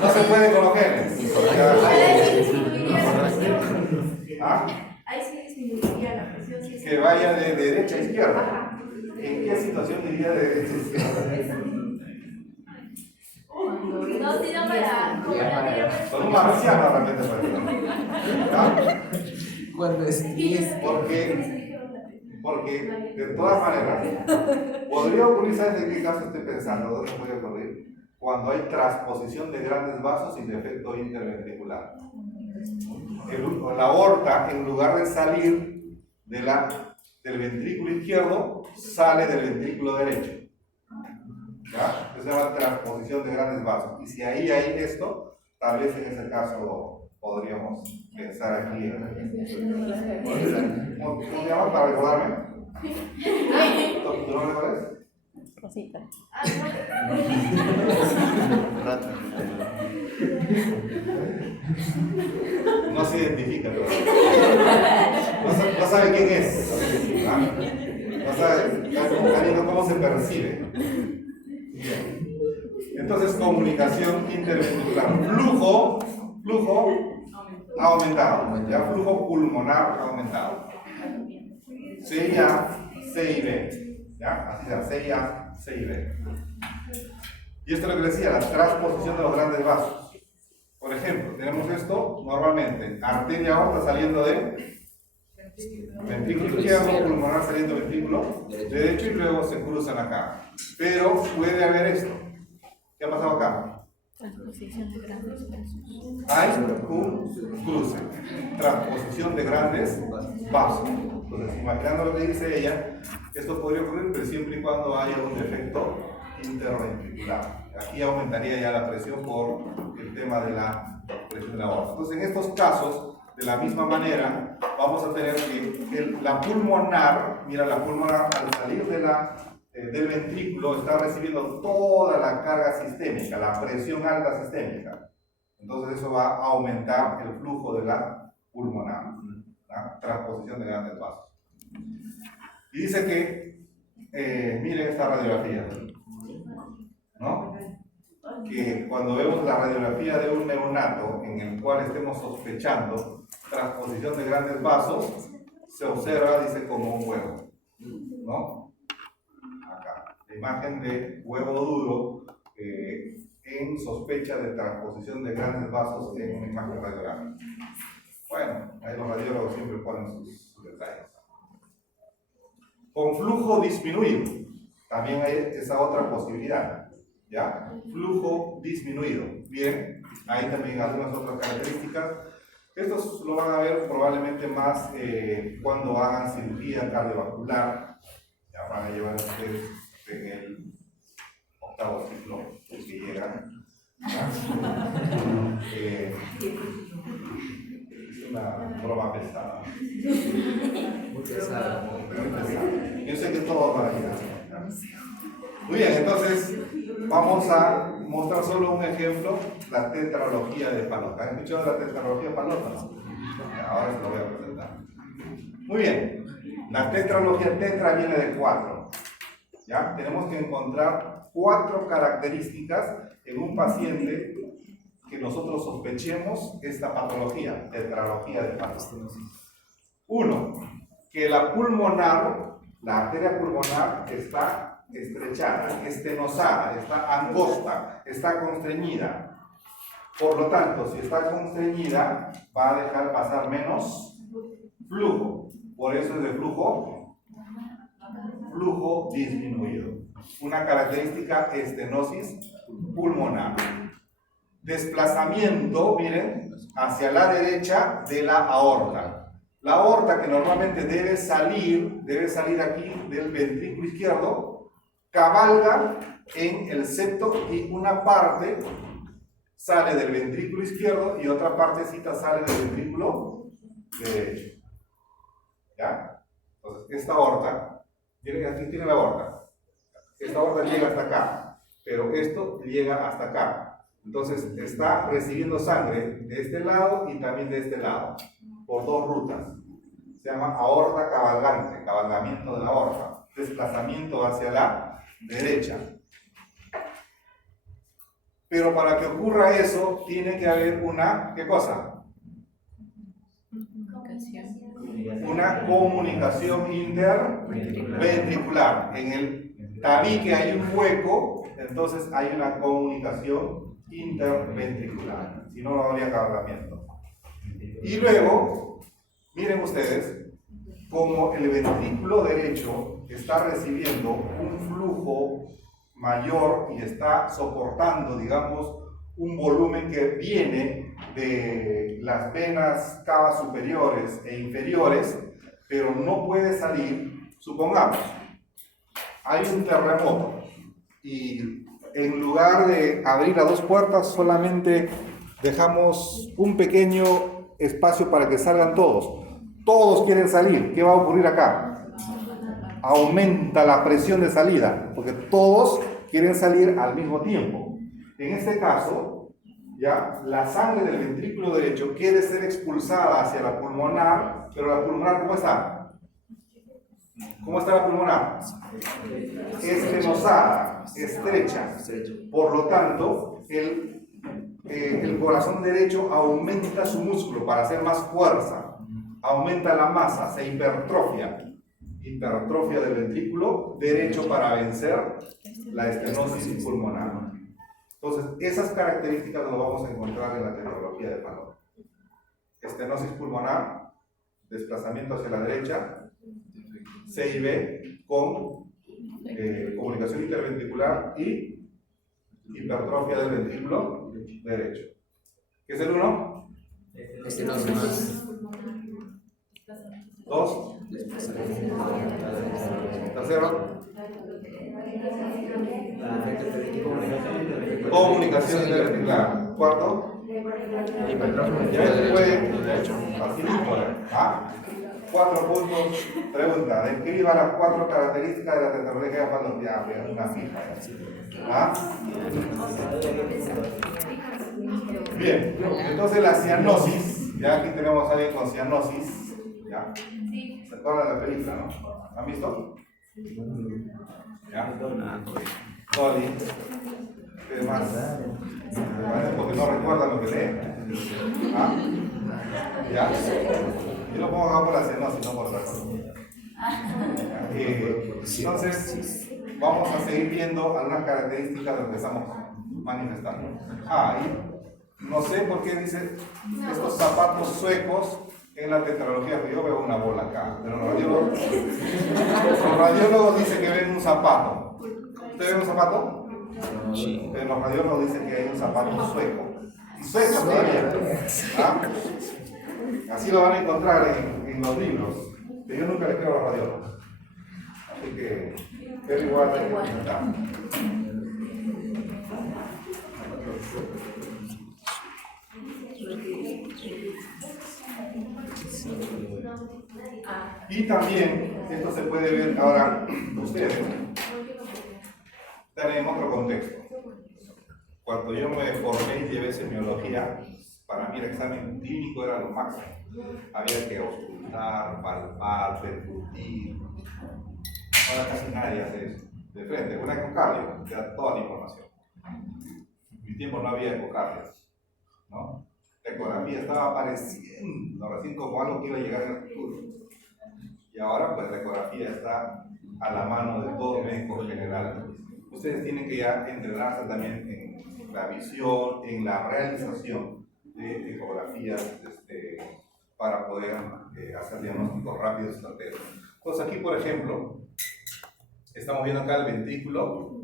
No se puede con los genes. ¿Ah? Que vaya de derecha a izquierda. ¿En qué situación diría de derecha a izquierda? Con un marciano realmente parece. Cuando es 10. Porque de todas maneras podría ocurrir, ¿sabes de qué caso estoy pensando? ¿Dónde puede ocurrir? Cuando hay transposición de grandes vasos sin defecto interventricular. La aorta, en lugar de salir del ventrículo izquierdo, sale del ventrículo derecho. ¿Ya? Eso se llama transposición de grandes vasos. Y si ahí hay esto, tal vez en ese caso podríamos pensar aquí. ¿Cómo se llama para recordarme? ¿Tu nombre cuál es? Rosita. No se identifica, pero no sabe quién es. ¿Ah? No sabe cómo se percibe. Bien. Entonces, comunicación interventricular. Flujo aumentado. Ya flujo pulmonar aumentado. CIA, C y B. ¿Ya? Así sea, CIA, C y B. Y esto es lo que les decía, la transposición de los grandes vasos. Por ejemplo, tenemos esto normalmente, arteria aorta saliendo de ventrículo izquierdo, pulmonar saliendo del ventrículo derecho y luego se cruzan acá. Pero puede haber esto. ¿Qué ha pasado acá? Transposición de grandes vasos. Hay un cruce, transposición de grandes vasos. Entonces, imaginando lo que dice ella, esto podría ocurrir pero siempre y cuando haya un defecto interventricular. Aquí aumentaría ya la presión por el tema de la presión de la aorta. Entonces, en estos casos, de la misma manera, vamos a tener que la pulmonar, mira, la pulmonar al salir de del ventrículo está recibiendo toda la carga sistémica, la presión alta sistémica. Entonces, eso va a aumentar el flujo de la pulmonar, la transposición de grandes vasos. Y dice que, miren esta radiografía, ¿no? Que cuando vemos la radiografía de un neonato en el cual estemos sospechando transposición de grandes vasos, se observa, dice, como un huevo, ¿no? Acá, la imagen de huevo duro en sospecha de transposición de grandes vasos en una imagen radiográfica. Bueno, ahí los radiólogos siempre ponen sus detalles. Con flujo disminuido, también hay esa otra posibilidad. ¿Ya? Flujo disminuido. Bien, ahí también algunas otras características. Estos lo van a ver probablemente más cuando hagan cirugía cardiovascular. Ya van a llevar ustedes en el octavo ciclo que llegan. Es una broma pesada. Muy pesado. Yo sé que todos van a llegar. Muy bien, entonces vamos a mostrar solo un ejemplo, la tetralogía de Pallotta. ¿Han escuchado la tetralogía de Pallotta? ¿No? Ahora se lo voy a presentar. Muy bien, la tetralogía tetra viene de 4. ¿Ya? Tenemos que encontrar 4 características en un paciente que nosotros sospechemos esta patología, tetralogía de Pallotta. 1. Que la pulmonar, la arteria pulmonar está estrechada, estenosada, está angosta, está constreñida. Por lo tanto, si está constreñida, va a dejar pasar menos flujo. Por eso es de flujo disminuido. Una característica estenosis pulmonar. Desplazamiento, miren, hacia la derecha de la aorta. La aorta que normalmente debe salir aquí del ventrículo izquierdo, cabalga en el septo y una parte sale del ventrículo izquierdo y otra partecita sale del ventrículo derecho. ¿Ya? Entonces, esta aorta, miren, aquí tiene la aorta. Esta aorta llega hasta acá, pero esto llega hasta acá. Entonces, está recibiendo sangre de este lado y también de este lado, por 2 rutas. Se llama aorta cabalgante, cabalgamiento de la aorta, desplazamiento hacia la derecha. Pero para que ocurra eso, tiene que haber una, ¿qué cosa? Una comunicación interventricular. En el tabique hay un hueco, entonces hay una comunicación interventricular. Si no, no habría cabalgamiento. Y luego, miren ustedes, como el ventrículo derecho está recibiendo un flujo mayor y está soportando, digamos, un volumen que viene de las venas cavas superiores e inferiores, pero no puede salir. Supongamos, hay un terremoto y en lugar de abrir las 2 puertas, solamente dejamos un pequeño espacio para que salgan todos. Todos quieren salir. ¿Qué va a ocurrir acá? Aumenta la presión de salida, porque todos quieren salir al mismo tiempo. En este caso, ya la sangre del ventrículo derecho quiere ser expulsada hacia la pulmonar, pero la pulmonar, ¿cómo está? ¿Cómo está la pulmonar? Estenosada, estrecha. Por lo tanto, el corazón derecho aumenta su músculo para hacer más fuerza, aumenta la masa, se hipertrofia. hipertrofia del ventrículo derecho para vencer la estenosis pulmonar. Entonces, esas características las vamos a encontrar en la tetralogía de Fallot. Estenosis pulmonar, desplazamiento hacia la derecha, CIB con comunicación interventricular y hipertrofia del ventrículo derecho. ¿Qué es el 1? Estenosis. 2. Tercero. Comunicación interventricular. Cuarto. Ya después, así mismo, ¿ah? 4 puntos. Pregunta, describa las 4 características de la tetralogía de Fallot. Ya, una fija. ¿Ah? Bien, entonces la cianosis, ya aquí tenemos a alguien con cianosis, ¿ya? ¿Se acuerdan de la película, no? ¿Han visto? ¿Ya? Dolly. ¿Qué más? Porque no recuerdan lo que leen. ¿Ah? ¿Ya? Yo lo pongo acá por la cianosis, no por otra cosa. Entonces, vamos a seguir viendo algunas características de lo que estamos manifestando. Y no sé por qué dice estos zapatos suecos en la tetralogía, pero yo veo una bola acá. Pero los radiólogos dicen que ven un zapato. ¿Usted ve un zapato? Sí. Pero los radiólogos dicen que hay un zapato sueco. Y sueco todavía. ¿Ah? Así lo van a encontrar en los libros. Pero yo nunca le creo a los radiólogos. Así que es igual de importante. Y también, esto se puede ver ahora, ustedes tenemos otro contexto. Cuando yo me formé y llevé semiología, para mí el examen clínico era lo máximo. Había que auscultar, palpar, percutir. Ahora casi nadie hace eso. De frente, una ecocardio, te da toda la información. En mi tiempo no había ecocardios, ¿no? La ecografía estaba apareciendo recién como algo que iba a llegar en el futuro. Y ahora pues la ecografía está a la mano de todo médico general. Ustedes tienen que ya entrenarse también en la visión, en la realización de ecografías para poder hacer diagnósticos rápidos y certeros. Entonces aquí, por ejemplo, estamos viendo acá el ventrículo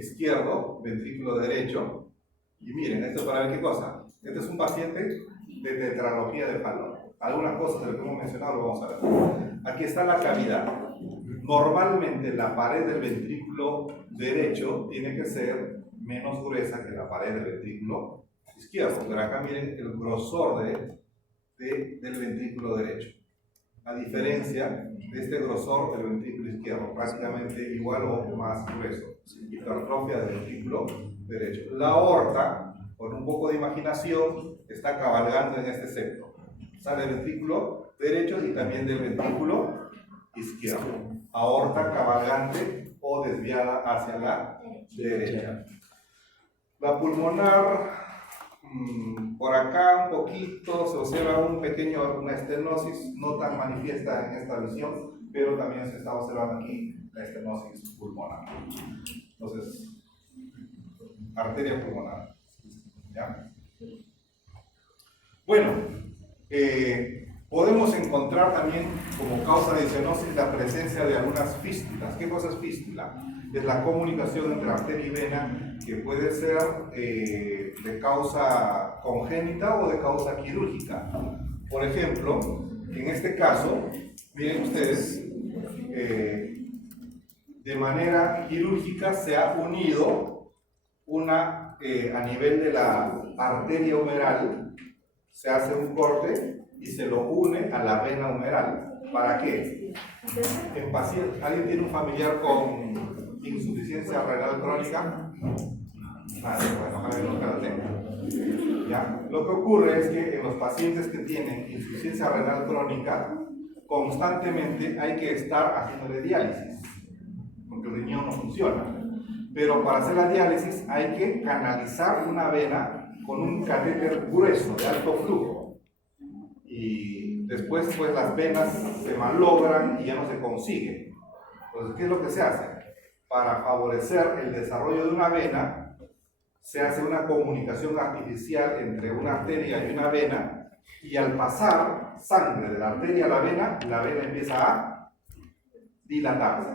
izquierdo, ventrículo derecho, y miren, esto es para ver qué cosa. Este es un paciente de tetralogía de Fallot. Algunas cosas de lo que hemos mencionado lo vamos a ver. Aquí está la cavidad. Normalmente la pared del ventrículo derecho tiene que ser menos gruesa que la pared del ventrículo izquierdo. Pero acá miren el grosor del ventrículo derecho. A diferencia de este grosor del ventrículo izquierdo, prácticamente igual o más grueso. Hipertrofia del ventrículo derecho. La aorta, con un poco de imaginación, está cabalgando en este septo. Sale del ventrículo derecho y también del ventrículo izquierdo. Aorta cabalgante o desviada hacia la derecha. La pulmonar, por acá un poquito se observa una estenosis, no tan manifiesta en esta visión, pero también se está observando aquí la estenosis pulmonar. Entonces, arteria pulmonar. ¿Ya? Bueno, podemos encontrar también como causa de cianosis la presencia de algunas fístulas. ¿Qué cosa es fístula? Es la comunicación entre arteria y vena que puede ser de causa congénita o de causa quirúrgica. Por ejemplo, en este caso, miren ustedes, de manera quirúrgica se ha unido a nivel de la arteria humeral, se hace un corte y se lo une a la vena humeral. ¿Para qué? En paciente, ¿alguien tiene un familiar con insuficiencia renal crónica? Bueno, ojalá que nunca la tenga. ¿Ya? Lo que ocurre es que en los pacientes que tienen insuficiencia renal crónica, constantemente hay que estar haciéndole diálisis, porque el riñón no funciona. Pero para hacer la diálisis hay que canalizar una vena con un catéter grueso, de alto flujo. y después pues las venas se malogran y ya no se consiguen. Entonces, ¿qué es lo que se hace? Para favorecer el desarrollo de una vena, se hace una comunicación artificial entre una arteria y una vena, y al pasar sangre de la arteria a la vena empieza a dilatarse.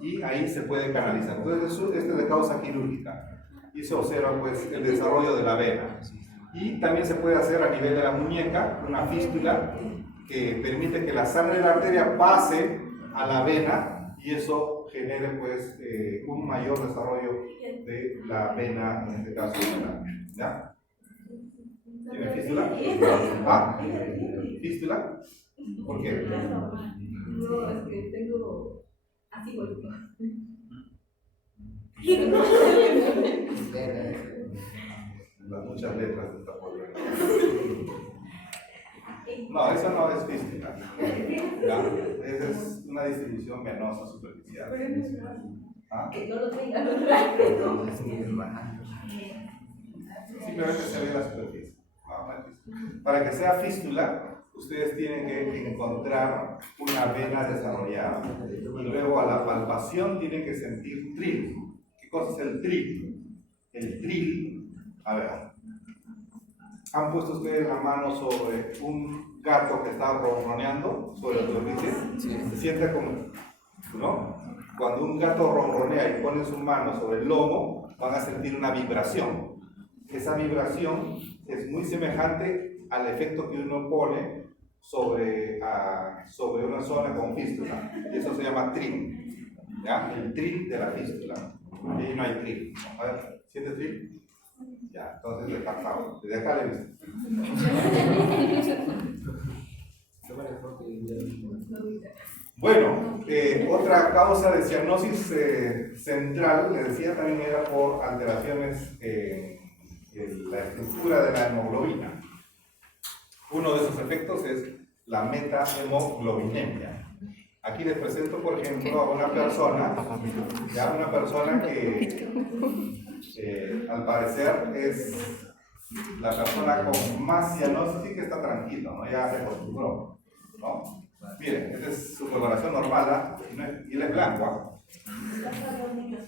Y ahí se puede canalizar. Entonces, esto es de causa quirúrgica. Y se observa pues el desarrollo de la vena. Y también se puede hacer a nivel de la muñeca una fístula que permite que la sangre de la arteria pase a la vena y eso genere pues un mayor desarrollo de la vena, en este caso. ¿Ya? ¿Tiene fístula? ¿Ah? ¿Fístula? ¿Por qué? No, es que tengo así bonito. Las muchas letras de esta política. No, eso no es fístula. ¿Ya? Esa es una distribución venosa superficial. ¿Ah? Que no lo tenga, Simplemente se ve la superficie. No, no es fístula. Para que sea fístula, ustedes tienen que encontrar una vena desarrollada. Y luego a la palpación tienen que sentir tril. ¿Qué cosa es el tril? El tril, a ver, ¿han puesto ustedes la mano sobre un gato que está ronroneando sobre la superficie? Sí. Se siente como, ¿no? Cuando un gato ronronea y pone su mano sobre el lomo, van a sentir una vibración. Esa vibración es muy semejante al efecto que uno pone sobre una zona con fístula. Y eso se llama tril. ¿Ya? El tril de la fístula. Ahí no hay tril. A ver, ¿siente tril? Ya, entonces descartado. Desde acá le he visto. Bueno, otra causa de cianosis central, le decía, también era por alteraciones en la estructura de la hemoglobina. Uno de esos efectos es la metahemoglobinemia. Aquí les presento, por ejemplo, a una persona que al parecer es la persona con más cianosis y que está tranquilo, ¿no? Ya se acostumbró, ¿no? Miren, esta es su coloración normal, ¿ah? Y él es blanco,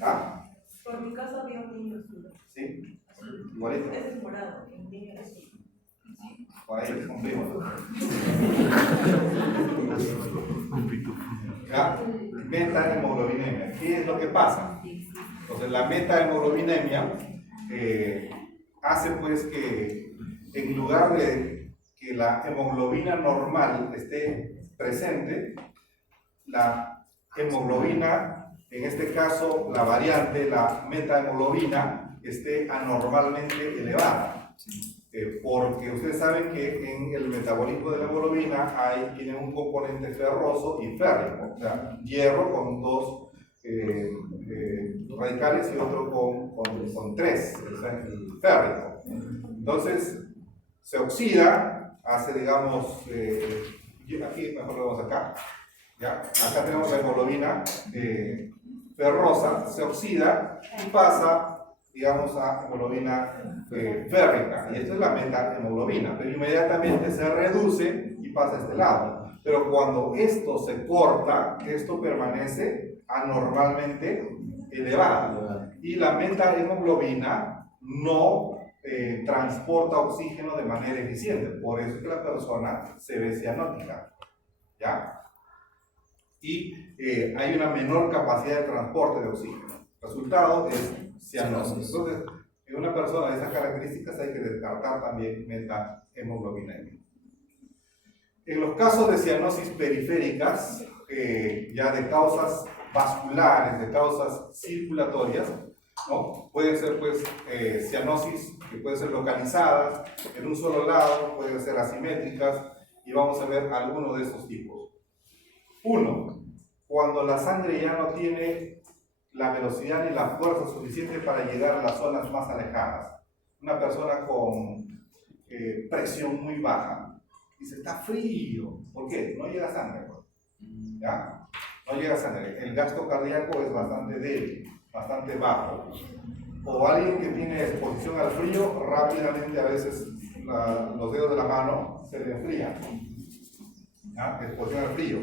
¿ah? Por mi casa había un niño azul. ¿Sí? Igualito. Ese es morado, el niño era azul. Por ahí cumplimos. ¿Ya? Metahemoglobinemia. ¿Qué es lo que pasa? Entonces, la metahemoglobinemia hace pues que en lugar de que la hemoglobina normal esté presente, la hemoglobina, en este caso la variante, la metahemoglobina, esté anormalmente elevada. Porque ustedes saben que en el metabolismo de la hemoglobina tiene un componente ferroso y férrico, o sea, hierro con dos radicales y otro con tres, o sea, el férrico. Entonces, se oxida, hace, digamos, aquí mejor lo vemos acá, ¿ya? Acá tenemos la hemoglobina ferrosa, se oxida y pasa, digamos, a hemoglobina férrica, y esto es la metahemoglobina, pero inmediatamente se reduce y pasa a este lado. Pero cuando esto se corta, esto permanece anormalmente elevado, y la metahemoglobina no transporta oxígeno de manera eficiente, por eso es que la persona se ve cianótica, ¿ya? Y hay una menor capacidad de transporte de oxígeno. El resultado es cianosis. Entonces, en una persona de esas características hay que descartar también metahemoglobinemia. En los casos de cianosis periféricas, ya de causas vasculares, de causas circulatorias, ¿no? Pueden ser pues cianosis que pueden ser localizadas en un solo lado, pueden ser asimétricas, y vamos a ver algunos de estos tipos. Uno, cuando la sangre ya no tiene la velocidad ni la fuerza suficiente para llegar a las zonas más alejadas. Una persona con presión muy baja dice, está frío. ¿Por qué? No llega sangre. ¿Ya? No llega sangre. El gasto cardíaco es bastante débil, bastante bajo. O alguien que tiene exposición al frío, rápidamente a veces los dedos de la mano se le enfrían, ¿ya? Exposición al frío.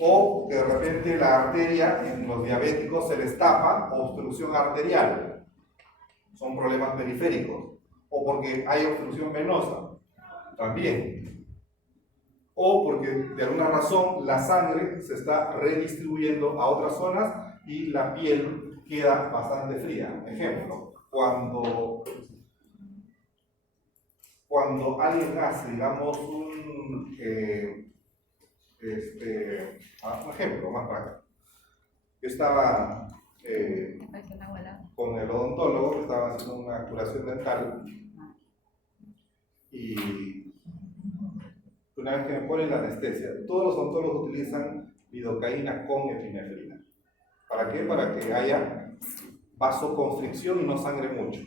O que de repente la arteria en los diabéticos se les tapa, obstrucción arterial. Son problemas periféricos. O porque hay obstrucción venosa, también. O porque de alguna razón la sangre se está redistribuyendo a otras zonas y la piel queda bastante fría. Ejemplo, cuando alguien hace, digamos, un ejemplo más práctico. Yo estaba con el odontólogo, estaba haciendo una curación dental y una vez que me ponen la anestesia, todos los odontólogos utilizan lidocaína con epinefrina. ¿Para qué? Para que haya vasoconstricción y no sangre mucho.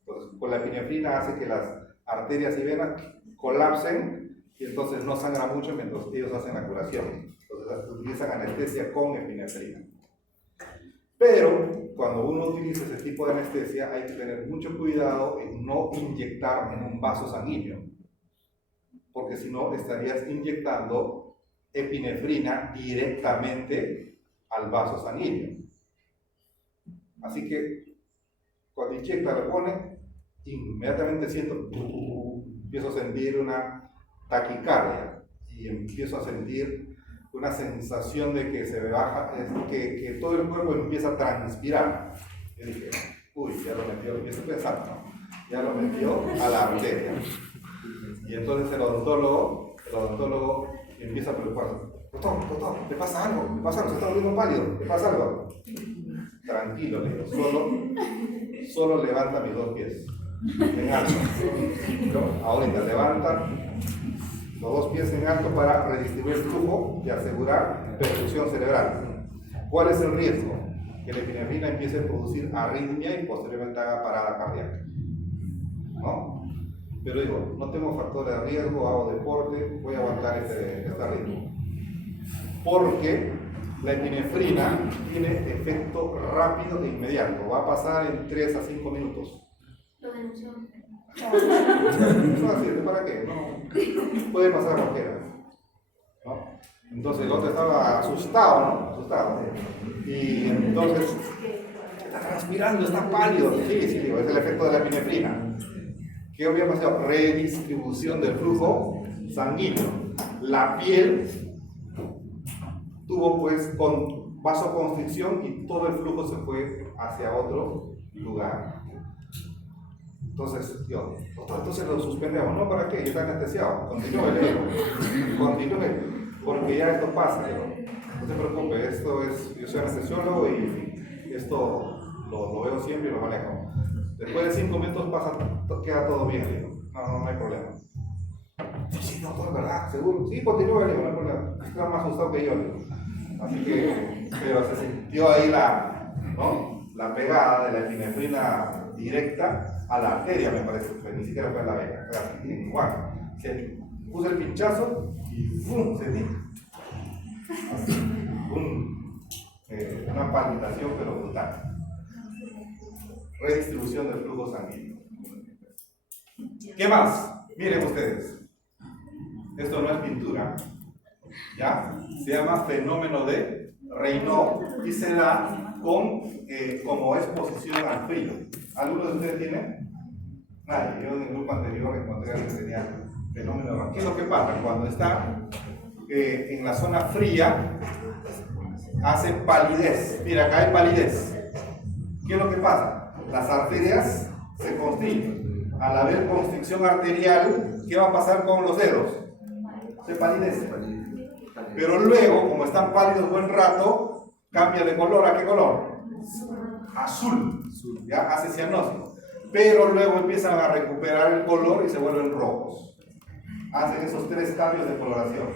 Entonces, con la epinefrina hace que las arterias y venas colapsen y entonces no sangra mucho mientras ellos hacen la curación. Entonces utilizan anestesia con epinefrina. Pero cuando uno utiliza ese tipo de anestesia hay que tener mucho cuidado en no inyectar en un vaso sanguíneo, porque si no estarías inyectando epinefrina directamente al vaso sanguíneo. Así que cuando inyecta, lo pone, inmediatamente empiezo a sentir una taquicardia y empiezo a sentir una sensación de que se me baja, que todo el cuerpo empieza a transpirar. Yo dije, uy, ya lo metió, empiezo a pensar, ¿no? Ya lo metió a la arteria. Y entonces el odontólogo empieza a preocuparse. Doctor, ¿le pasa algo? ¿Le pasa algo? ¿Se está volviendo pálido? ¿Le pasa algo? Tranquilo, le digo, solo levanta mis dos pies. En alto. ¿No? Ahorita levanta los dos pies en alto para redistribuir el flujo y asegurar perfusión cerebral. ¿Cuál es el riesgo? Que la epinefrina empiece a producir arritmia y posteriormente haga parada cardíaca. ¿No? Pero digo, no tengo factores de riesgo, hago deporte, voy a aguantar este ritmo. Porque la epinefrina tiene efecto rápido e inmediato, va a pasar en 3 a 5 minutos. Lo denunció. No sirve, ¿para qué? No, puede pasar cualquiera, ¿no? Entonces el otro estaba asustado, ¿no? Asustado. Y entonces, está transpirando, está pálido. Sí, digo, es el efecto de la epinefrina. ¿Qué había pasado? Redistribución del flujo sanguíneo. La piel tuvo pues con vasoconstricción y todo el flujo se fue hacia otro lugar. Entonces, yo, doctor, entonces lo suspendemos. No, ¿para qué? Ya está anestesiado. Continúe, le digo. Continúe, porque ya esto pasa. Digo. No se preocupe, esto es, yo soy anestesiólogo y esto lo veo siempre y lo manejo. Después de 5 minutos pasa, queda todo bien, digo. No hay problema. Sí, doctor, ¿verdad? ¿Seguro? Sí, continúe, digo, no hay problema. Está más asustado que yo, digo. Así que, pero se sintió ahí la pegada de la epinefrina directa a la arteria, me parece, pues ni siquiera fue a la vena. Igual, puse el pinchazo y ¡pum! Sentí una palpitación, pero brutal. Redistribución del flujo sanguíneo. ¿Qué más? Miren ustedes, esto no es pintura, ¿ya? Se llama fenómeno de Raynaud y se da como exposición al frío. ¿Alguno de ustedes tiene? Nadie. Yo en el grupo anterior encontré que tenía fenómeno de Raynaud. ¿Qué es lo que pasa? Cuando está en la zona fría, hace palidez. Mira, acá hay palidez. ¿Qué es lo que pasa? Las arterias se constriñen. Al haber constricción arterial, ¿qué va a pasar con los dedos? Se palidece. Pero luego, como están pálidos buen rato, cambia de color. ¿A qué color? Azul. Ya hace cianosis. Pero luego empiezan a recuperar el color y se vuelven rojos. Hacen esos 3 cambios de coloración,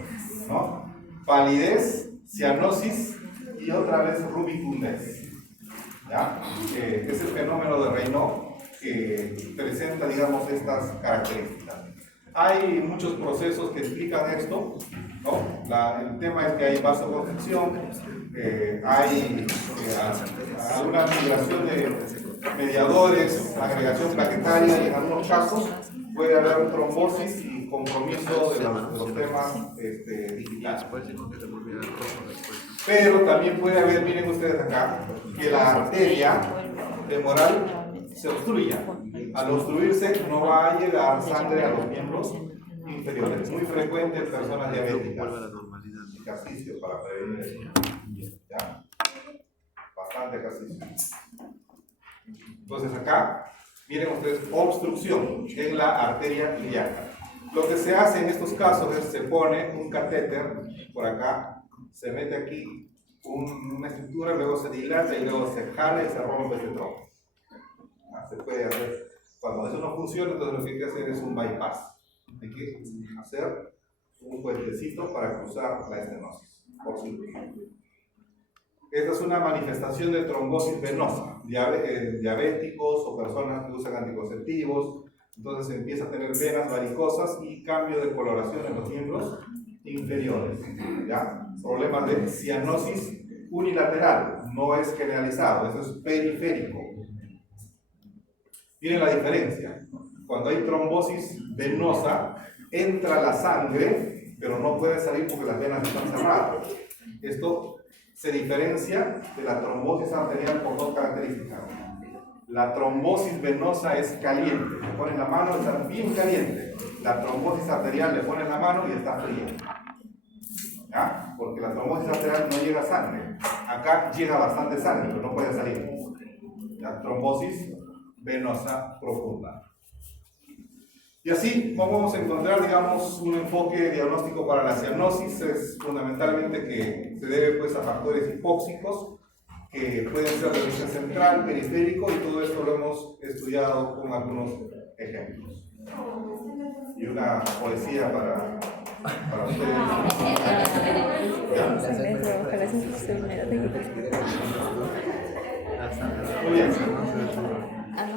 ¿no? Palidez, cianosis y otra vez rubicundez. ¿Ya? Es el fenómeno de Raynaud que presenta, digamos, estas características. Hay muchos procesos que explican esto, ¿no? El tema es que hay vasoconstricción, hay alguna migración de mediadores, agregación plaquetaria y en algunos casos puede haber trombosis y compromiso de los temas digitales. Pero también puede haber, miren ustedes acá, que la arteria femoral se obstruya. Al obstruirse no va a llegar sangre a los miembros inferiores. Es muy frecuente en personas diabéticas. Ejercicio para prevenir eso. ¿Ya? Bastante ejercicio. Entonces acá, miren ustedes, obstrucción en la arteria ilíaca. Lo que se hace en estos casos es se pone un catéter por acá, se mete aquí una estructura, luego se dilata y luego se jala y se rompe este tronco. Se puede hacer. Cuando eso no funciona, entonces lo que hay que hacer es un bypass. Hay que hacer un puentecito para cruzar la estenosis por cirugía. Esta es una manifestación de trombosis venosa, diabéticos o personas que usan anticonceptivos. Entonces empieza a tener venas varicosas y cambio de coloración en los miembros inferiores. ¿Ya? Problemas de cianosis unilateral, no es generalizado, eso es periférico. Miren la diferencia. Cuando hay trombosis venosa, entra la sangre, pero no puede salir porque las venas están cerradas. Esto se diferencia de la trombosis arterial por dos características. La trombosis venosa es caliente, le pones la mano y está bien caliente. La trombosis arterial le pones la mano y está fría. ¿Ya? Porque la trombosis arterial no llega sangre. Acá llega bastante sangre, pero no puede salir. La trombosis venosa profunda. Y así vamos a encontrar, digamos, un enfoque diagnóstico para la cianosis. Es fundamentalmente que se debe pues, a factores hipóxicos que pueden ser de origen central, periférico, y todo esto lo hemos estudiado con algunos ejemplos. Y una poesía para ustedes. Muy bien.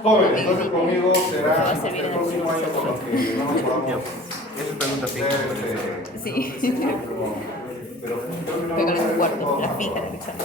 Jóvenes, entonces conmigo será el próximo año con los que no nos podamos. Esa pregunta fija. Sí. Pero creo que no Pero vamos a en hacer el cuarto, eso la todo. fija del examen.